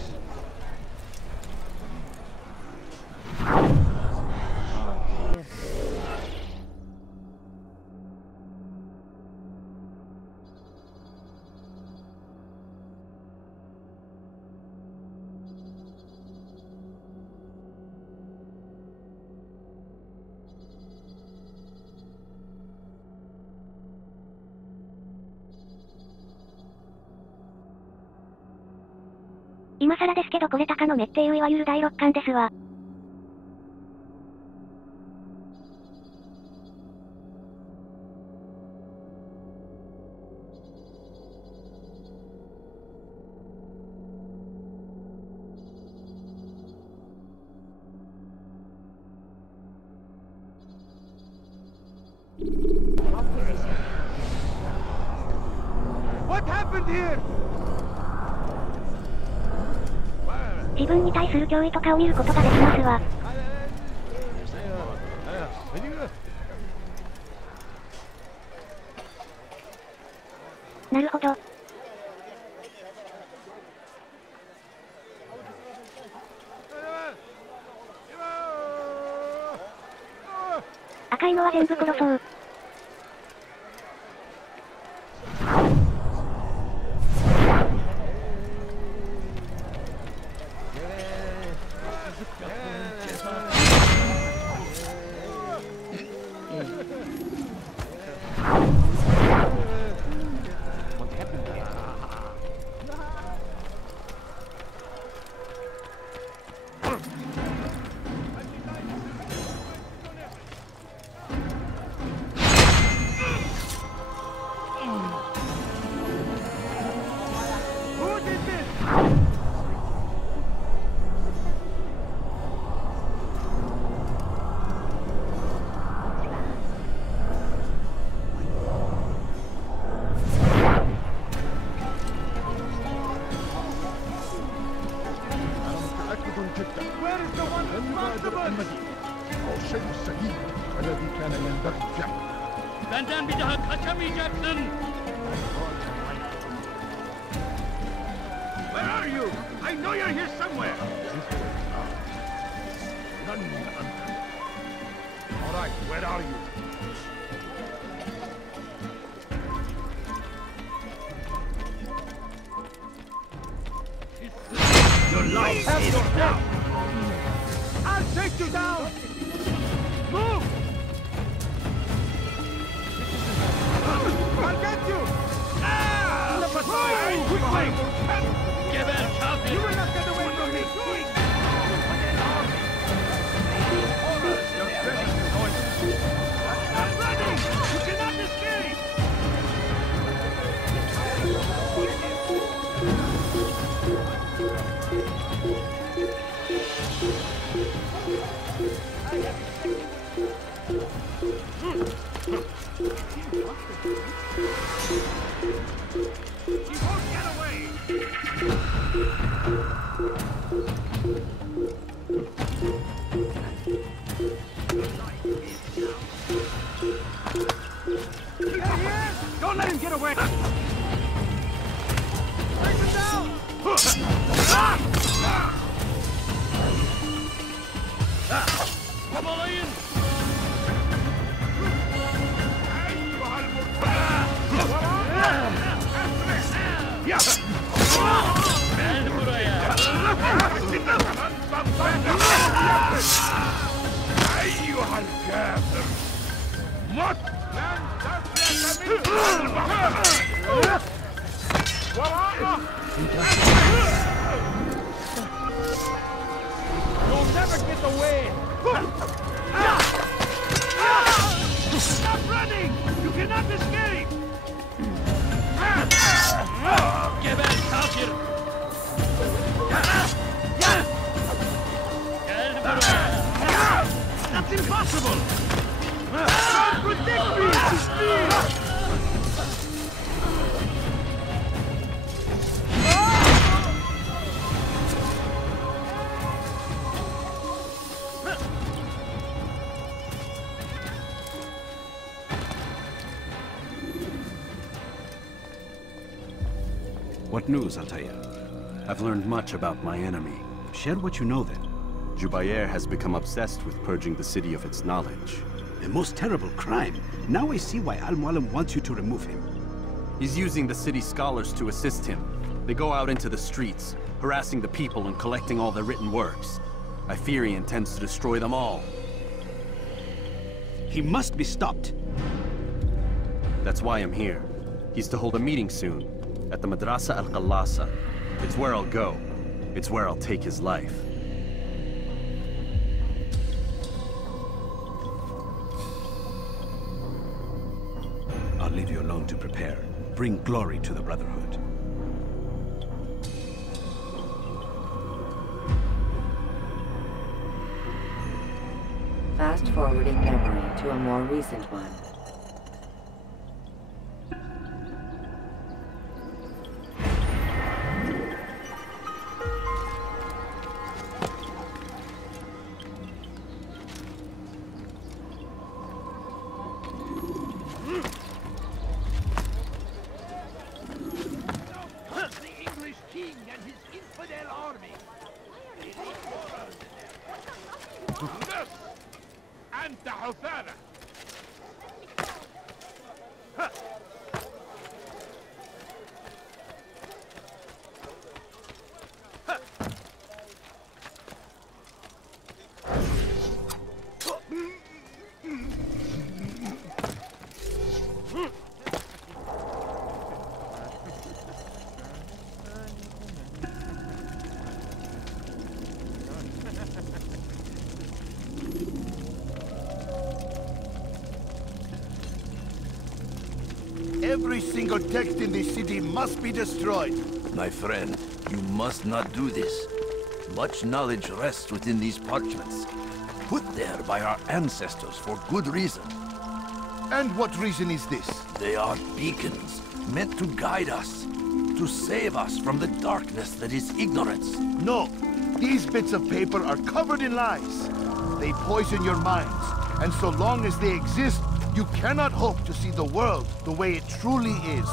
今更ですけどこれ鷹の目っていういわゆる第六感ですわ。What happened here? 自分に対する脅威とかを見ることができますわ。なるほど。赤いのは全部殺そう。Benden bir daha kaçamayacaksın. Where are you? I know you're here somewhere. All right, where are you? Your life is down. I'll take you down. Move. I'll get you! Step aside! Quickly! Geber kafir! You will not get away from me! Stop running! You cannot escape! You won't get away! Don't let him get away! Take him down! Kovalayın! Gel buraya! أيها الكافر مت لن تفلت وراءه You'll never get away! Stop running! You cannot escape! Geber kafir! Gel buraya! That's impossible! Don't protect me! What news, Altair? I've learned much about my enemy. Share what you know then. Jubair has become obsessed with purging the city of its knowledge. The most terrible crime. Now I see why Al-Mualim wants you to remove him. He's using the city scholars to assist him. They go out into the streets, harassing the people and collecting all their written works. I fear he intends to destroy them all. He must be stopped. That's why I'm here. He's to hold a meeting soon, at the Madrasa al-Qallasa. It's where I'll go. It's where I'll take his life. I'll leave you alone to prepare. Bring glory to the Brotherhood. Fast-forwarding memory to a more recent one. أنت حثالة. Every single text in this city must be destroyed. My friend, you must not do this. Much knowledge rests within these parchments, put there by our ancestors for good reason. And what reason is this? They are beacons, meant to guide us, to save us from the darkness that is ignorance. No, these bits of paper are covered in lies. They poison your minds, and so long as they exist, you cannot hope to see the world the way it truly is.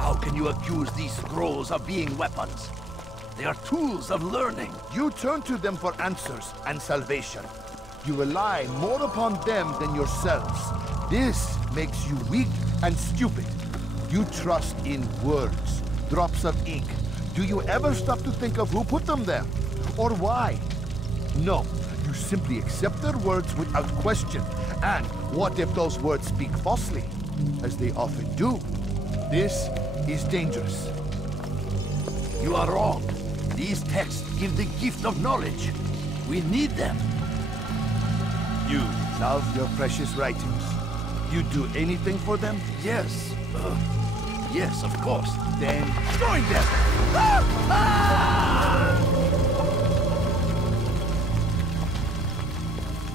How can you accuse these scrolls of being weapons? They are tools of learning. You turn to them for answers and salvation. You rely more upon them than yourselves. This makes you weak and stupid. You trust in words, drops of ink. Do you ever stop to think of who put them there? Or why? No. You simply accept their words without question. And what if those words speak falsely? As they often do. This is dangerous. You are wrong. These texts give the gift of knowledge. We need them. You love your precious writings. You'd do anything for them? Yes. Yes, of course. Then join them!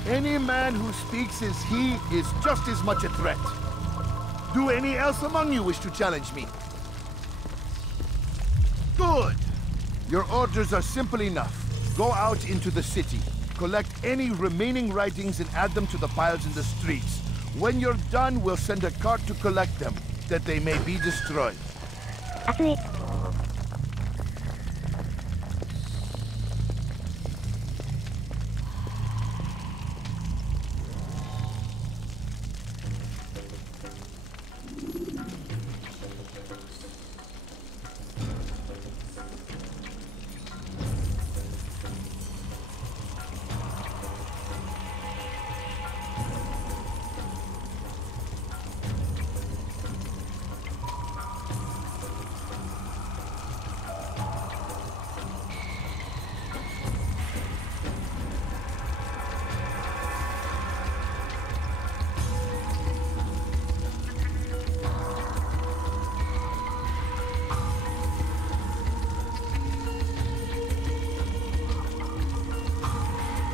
Any man who speaks as he is just as much a threat. Do any else among you wish to challenge me? Good! Your orders are simple enough. Go out into the city, collect any remaining writings and add them to the piles in the streets. When you're done, we'll send a cart to collect them, that they may be destroyed.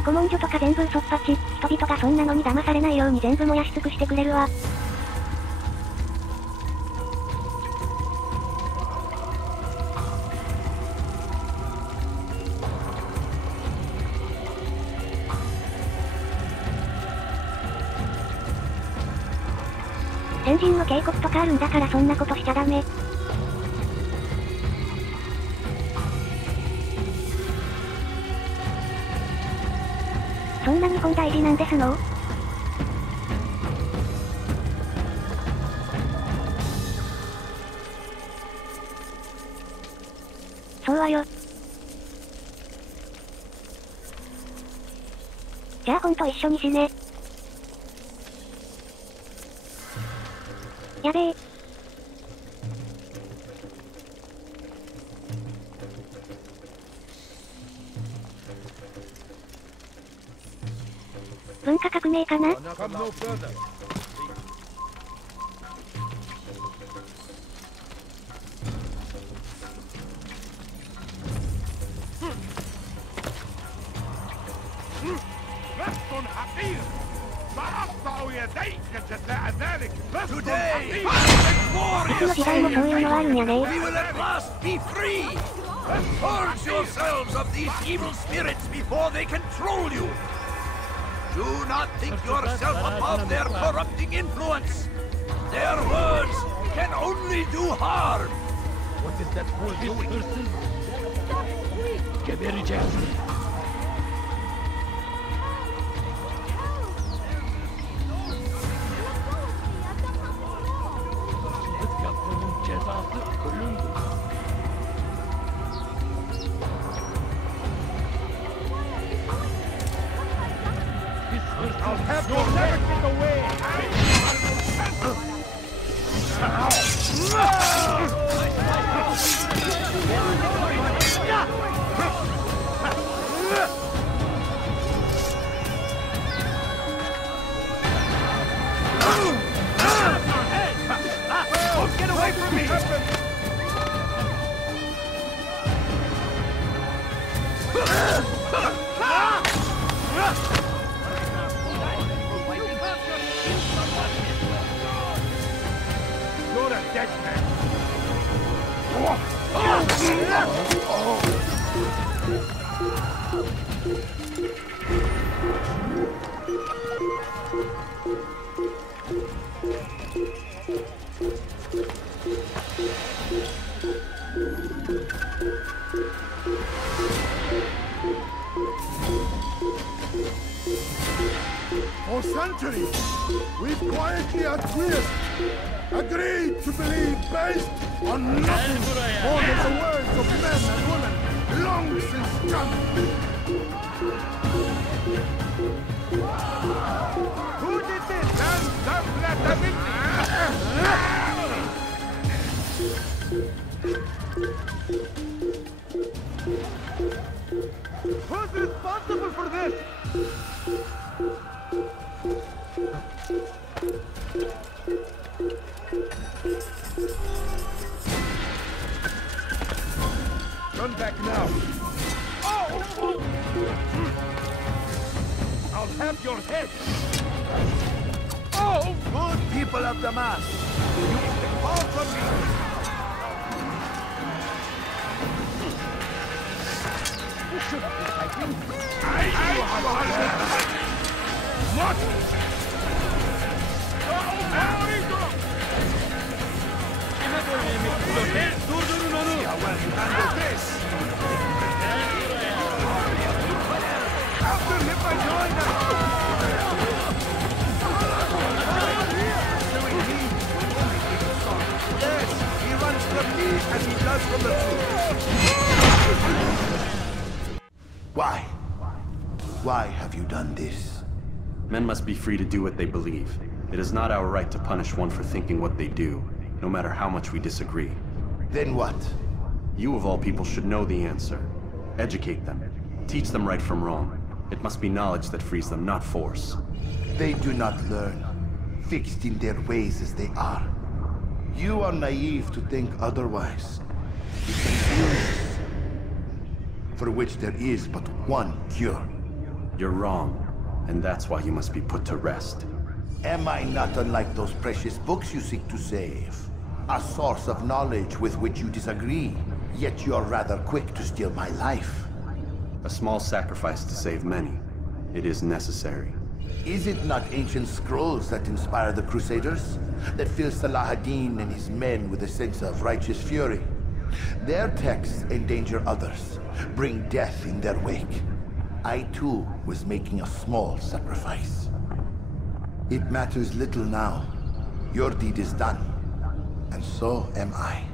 古文書とか全部嘘っぱち、人々がそんなのに騙されないように全部燃やし尽くしてくれるわ。先人の警告とかあるんだからそんなことしちゃダメ。んなに本大事なんですの？そうはよ。じゃあ本と一緒に死ね。やべえ。文化革命かな？いつの時代もそういうのはあるんやね。We will at last be free! Purge yourselves of these evil spirits before they control you! Do not think yourself above their corrupting influence! Their words can only do harm! What is that fool doing? Gebereceğiz. Yapmanın cezası ölümdür. I'll have to never get away! Don't get away from me! You're a dead man! For centuries, we've quietly acquiesced, agreed to believe based on nothing more than the words of men and women long since done. Who did this? Who's responsible for this? Run back now. Oh! I'll have your head. Oh! Good people of the mass, you can call from me. You shouldn't be fighting. What? Durdurun onu. See how well you handle this. After him, I join Yes, he runs from me as he does from the truth. Why? Why have you done this? Men must be free to do what they believe. It is not our right to punish one for thinking what they do, no matter how much we disagree. Then what? You of all people should know the answer. Educate them. Teach them right from wrong. It must be knowledge that frees them, not force. They do not learn, fixed in their ways as they are. You are naive to think otherwise. It is illness, for which there is but one cure. You're wrong, and that's why you must be put to rest. Am I not unlike those precious books you seek to save? A source of knowledge with which you disagree, yet you're rather quick to steal my life. A small sacrifice to save many. It is necessary. Is it not ancient scrolls that inspire the Crusaders? That fill Salah ad-Din and his men with a sense of righteous fury? Their texts endanger others, bring death in their wake. I too was making a small sacrifice. It matters little now. Your deed is done, and so am I.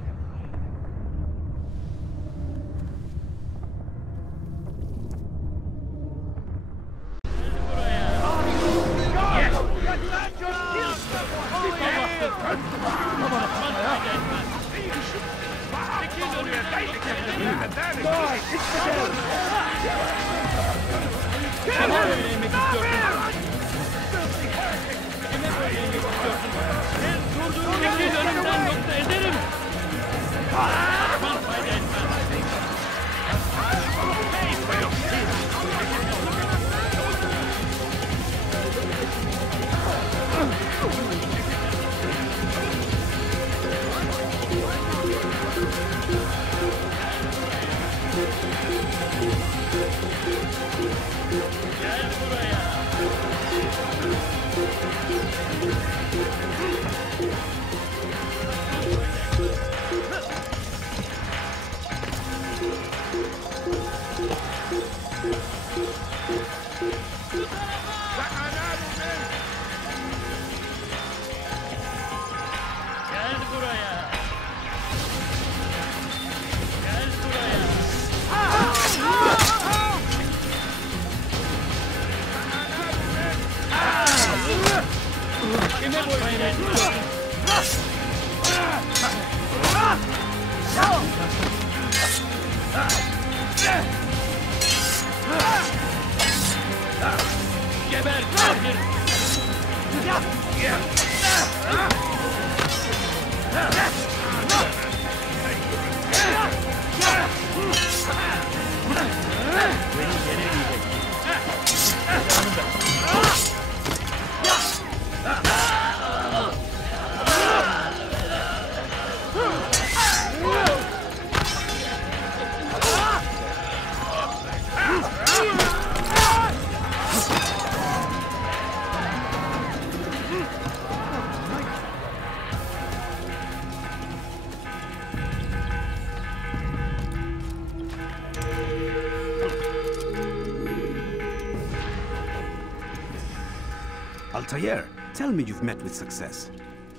Altair, tell me you've met with success.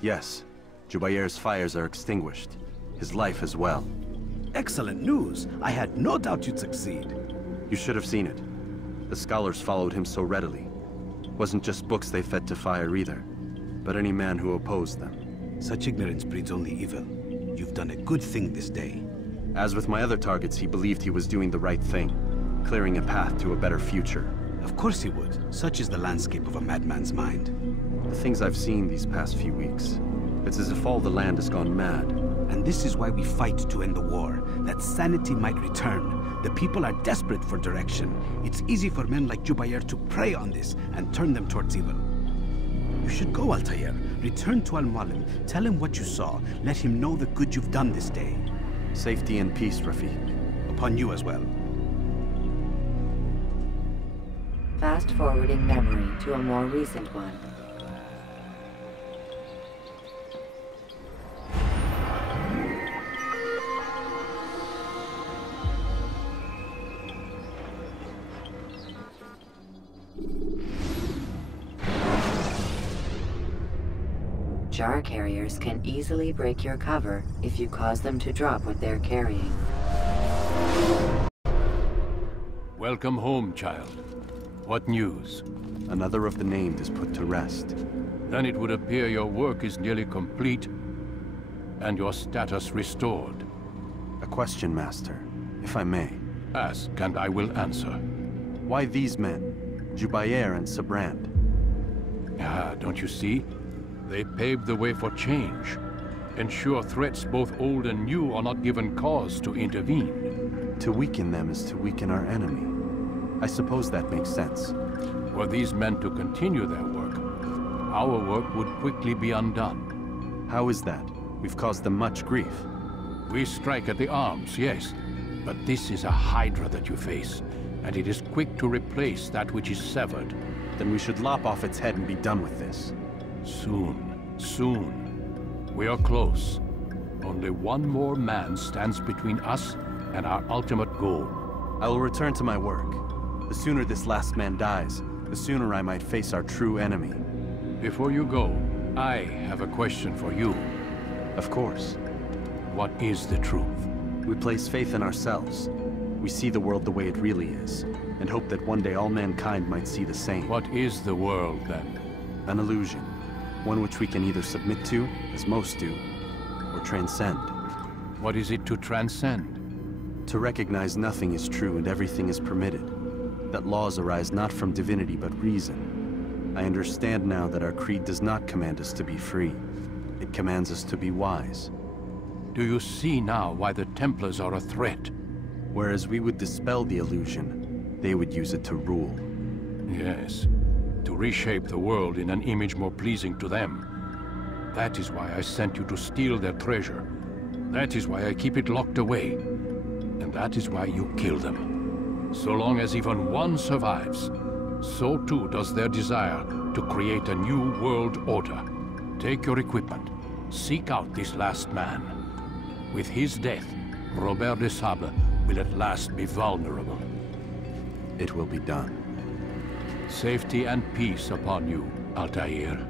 Yes. Jubair's fires are extinguished. His life as well. Excellent news. I had no doubt you'd succeed. You should have seen it. The scholars followed him so readily. Wasn't just books they fed to fire either, but any man who opposed them. Such ignorance breeds only evil. You've done a good thing this day. As with my other targets, he believed he was doing the right thing, clearing a path to a better future. Of course he would. Such is the landscape of a madman's mind. The things I've seen these past few weeks, it's as if all the land has gone mad. And this is why we fight to end the war, that sanity might return. The people are desperate for direction. It's easy for men like Jubair to prey on this and turn them towards evil. You should go, Altair. Return to Al-Mualim. Tell him what you saw. Let him know the good you've done this day. Safety and peace, Rafiq. Upon you as well. Fast-forwarding memory to a more recent one. Jar carriers can easily break your cover if you cause them to drop what they're carrying. Welcome home, child. What news? Another of the named is put to rest. Then it would appear your work is nearly complete, and your status restored. A question, Master, if I may. Ask, and I will answer. Why these men? Jubair and Sabrand? Ah, don't you see? They paved the way for change. Ensure threats both old and new are not given cause to intervene. To weaken them is to weaken our enemy. I suppose that makes sense. Were these men to continue their work, our work would quickly be undone. How is that? We've caused them much grief. We strike at the arms, yes. But this is a hydra that you face, and it is quick to replace that which is severed. Then we should lop off its head and be done with this. Soon, soon. We are close. Only one more man stands between us and our ultimate goal. I will return to my work. The sooner this last man dies, the sooner I might face our true enemy. Before you go, I have a question for you. Of course. What is the truth? We place faith in ourselves. We see the world the way it really is, and hope that one day all mankind might see the same. What is the world, then? An illusion. One which we can either submit to, as most do, or transcend. What is it to transcend? To recognize nothing is true and everything is permitted. That laws arise not from divinity but reason. I understand now that our creed does not command us to be free. It commands us to be wise. Do you see now why the Templars are a threat? Whereas we would dispel the illusion, they would use it to rule. Yes, to reshape the world in an image more pleasing to them. That is why I sent you to steal their treasure. That is why I keep it locked away. And that is why you kill them. So long as even one survives, so too does their desire to create a new world order. Take your equipment. Seek out this last man. With his death, Robert de Sable will at last be vulnerable. It will be done. Safety and peace upon you, Altair.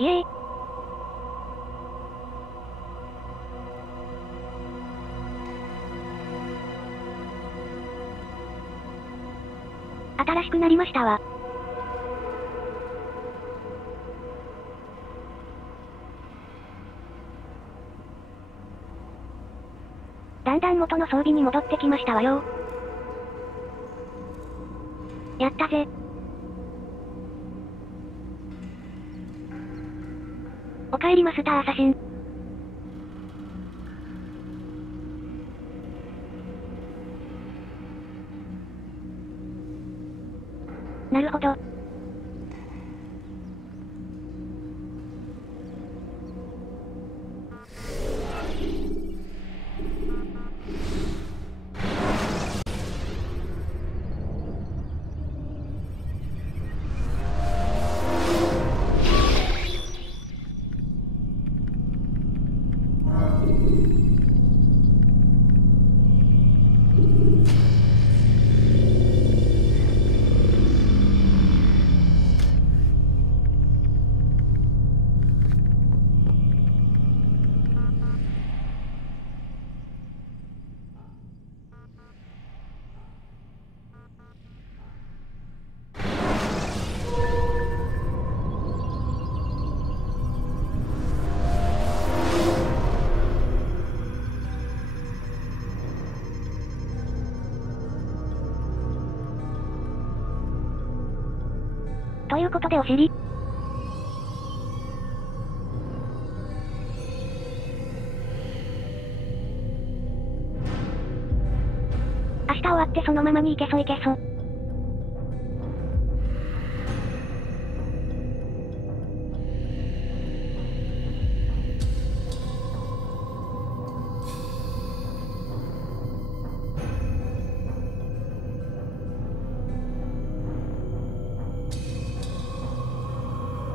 Yay!新しくなりましたわ。だんだん元の装備に戻ってきましたわよ。やったぜ。おかえりマスターアサシン。なるほど。ということでお尻。明日終わってそのままに行けそう。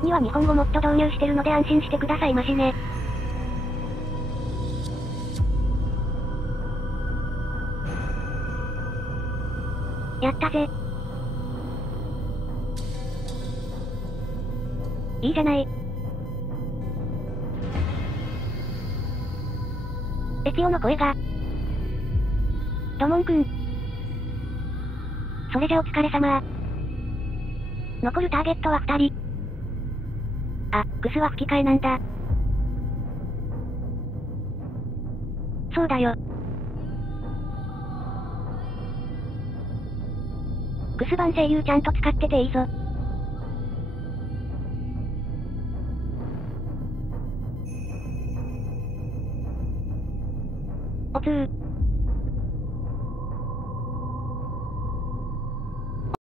には日本語もっと導入してるので安心してくださいマジね。やったぜ。いいじゃない。エピオの声が。ドモン君。それじゃお疲れ様。残るターゲットは2人。あ、グスは吹き替えなんだ。そうだよ。グス版声優ちゃんと使ってていいぞ。おつー。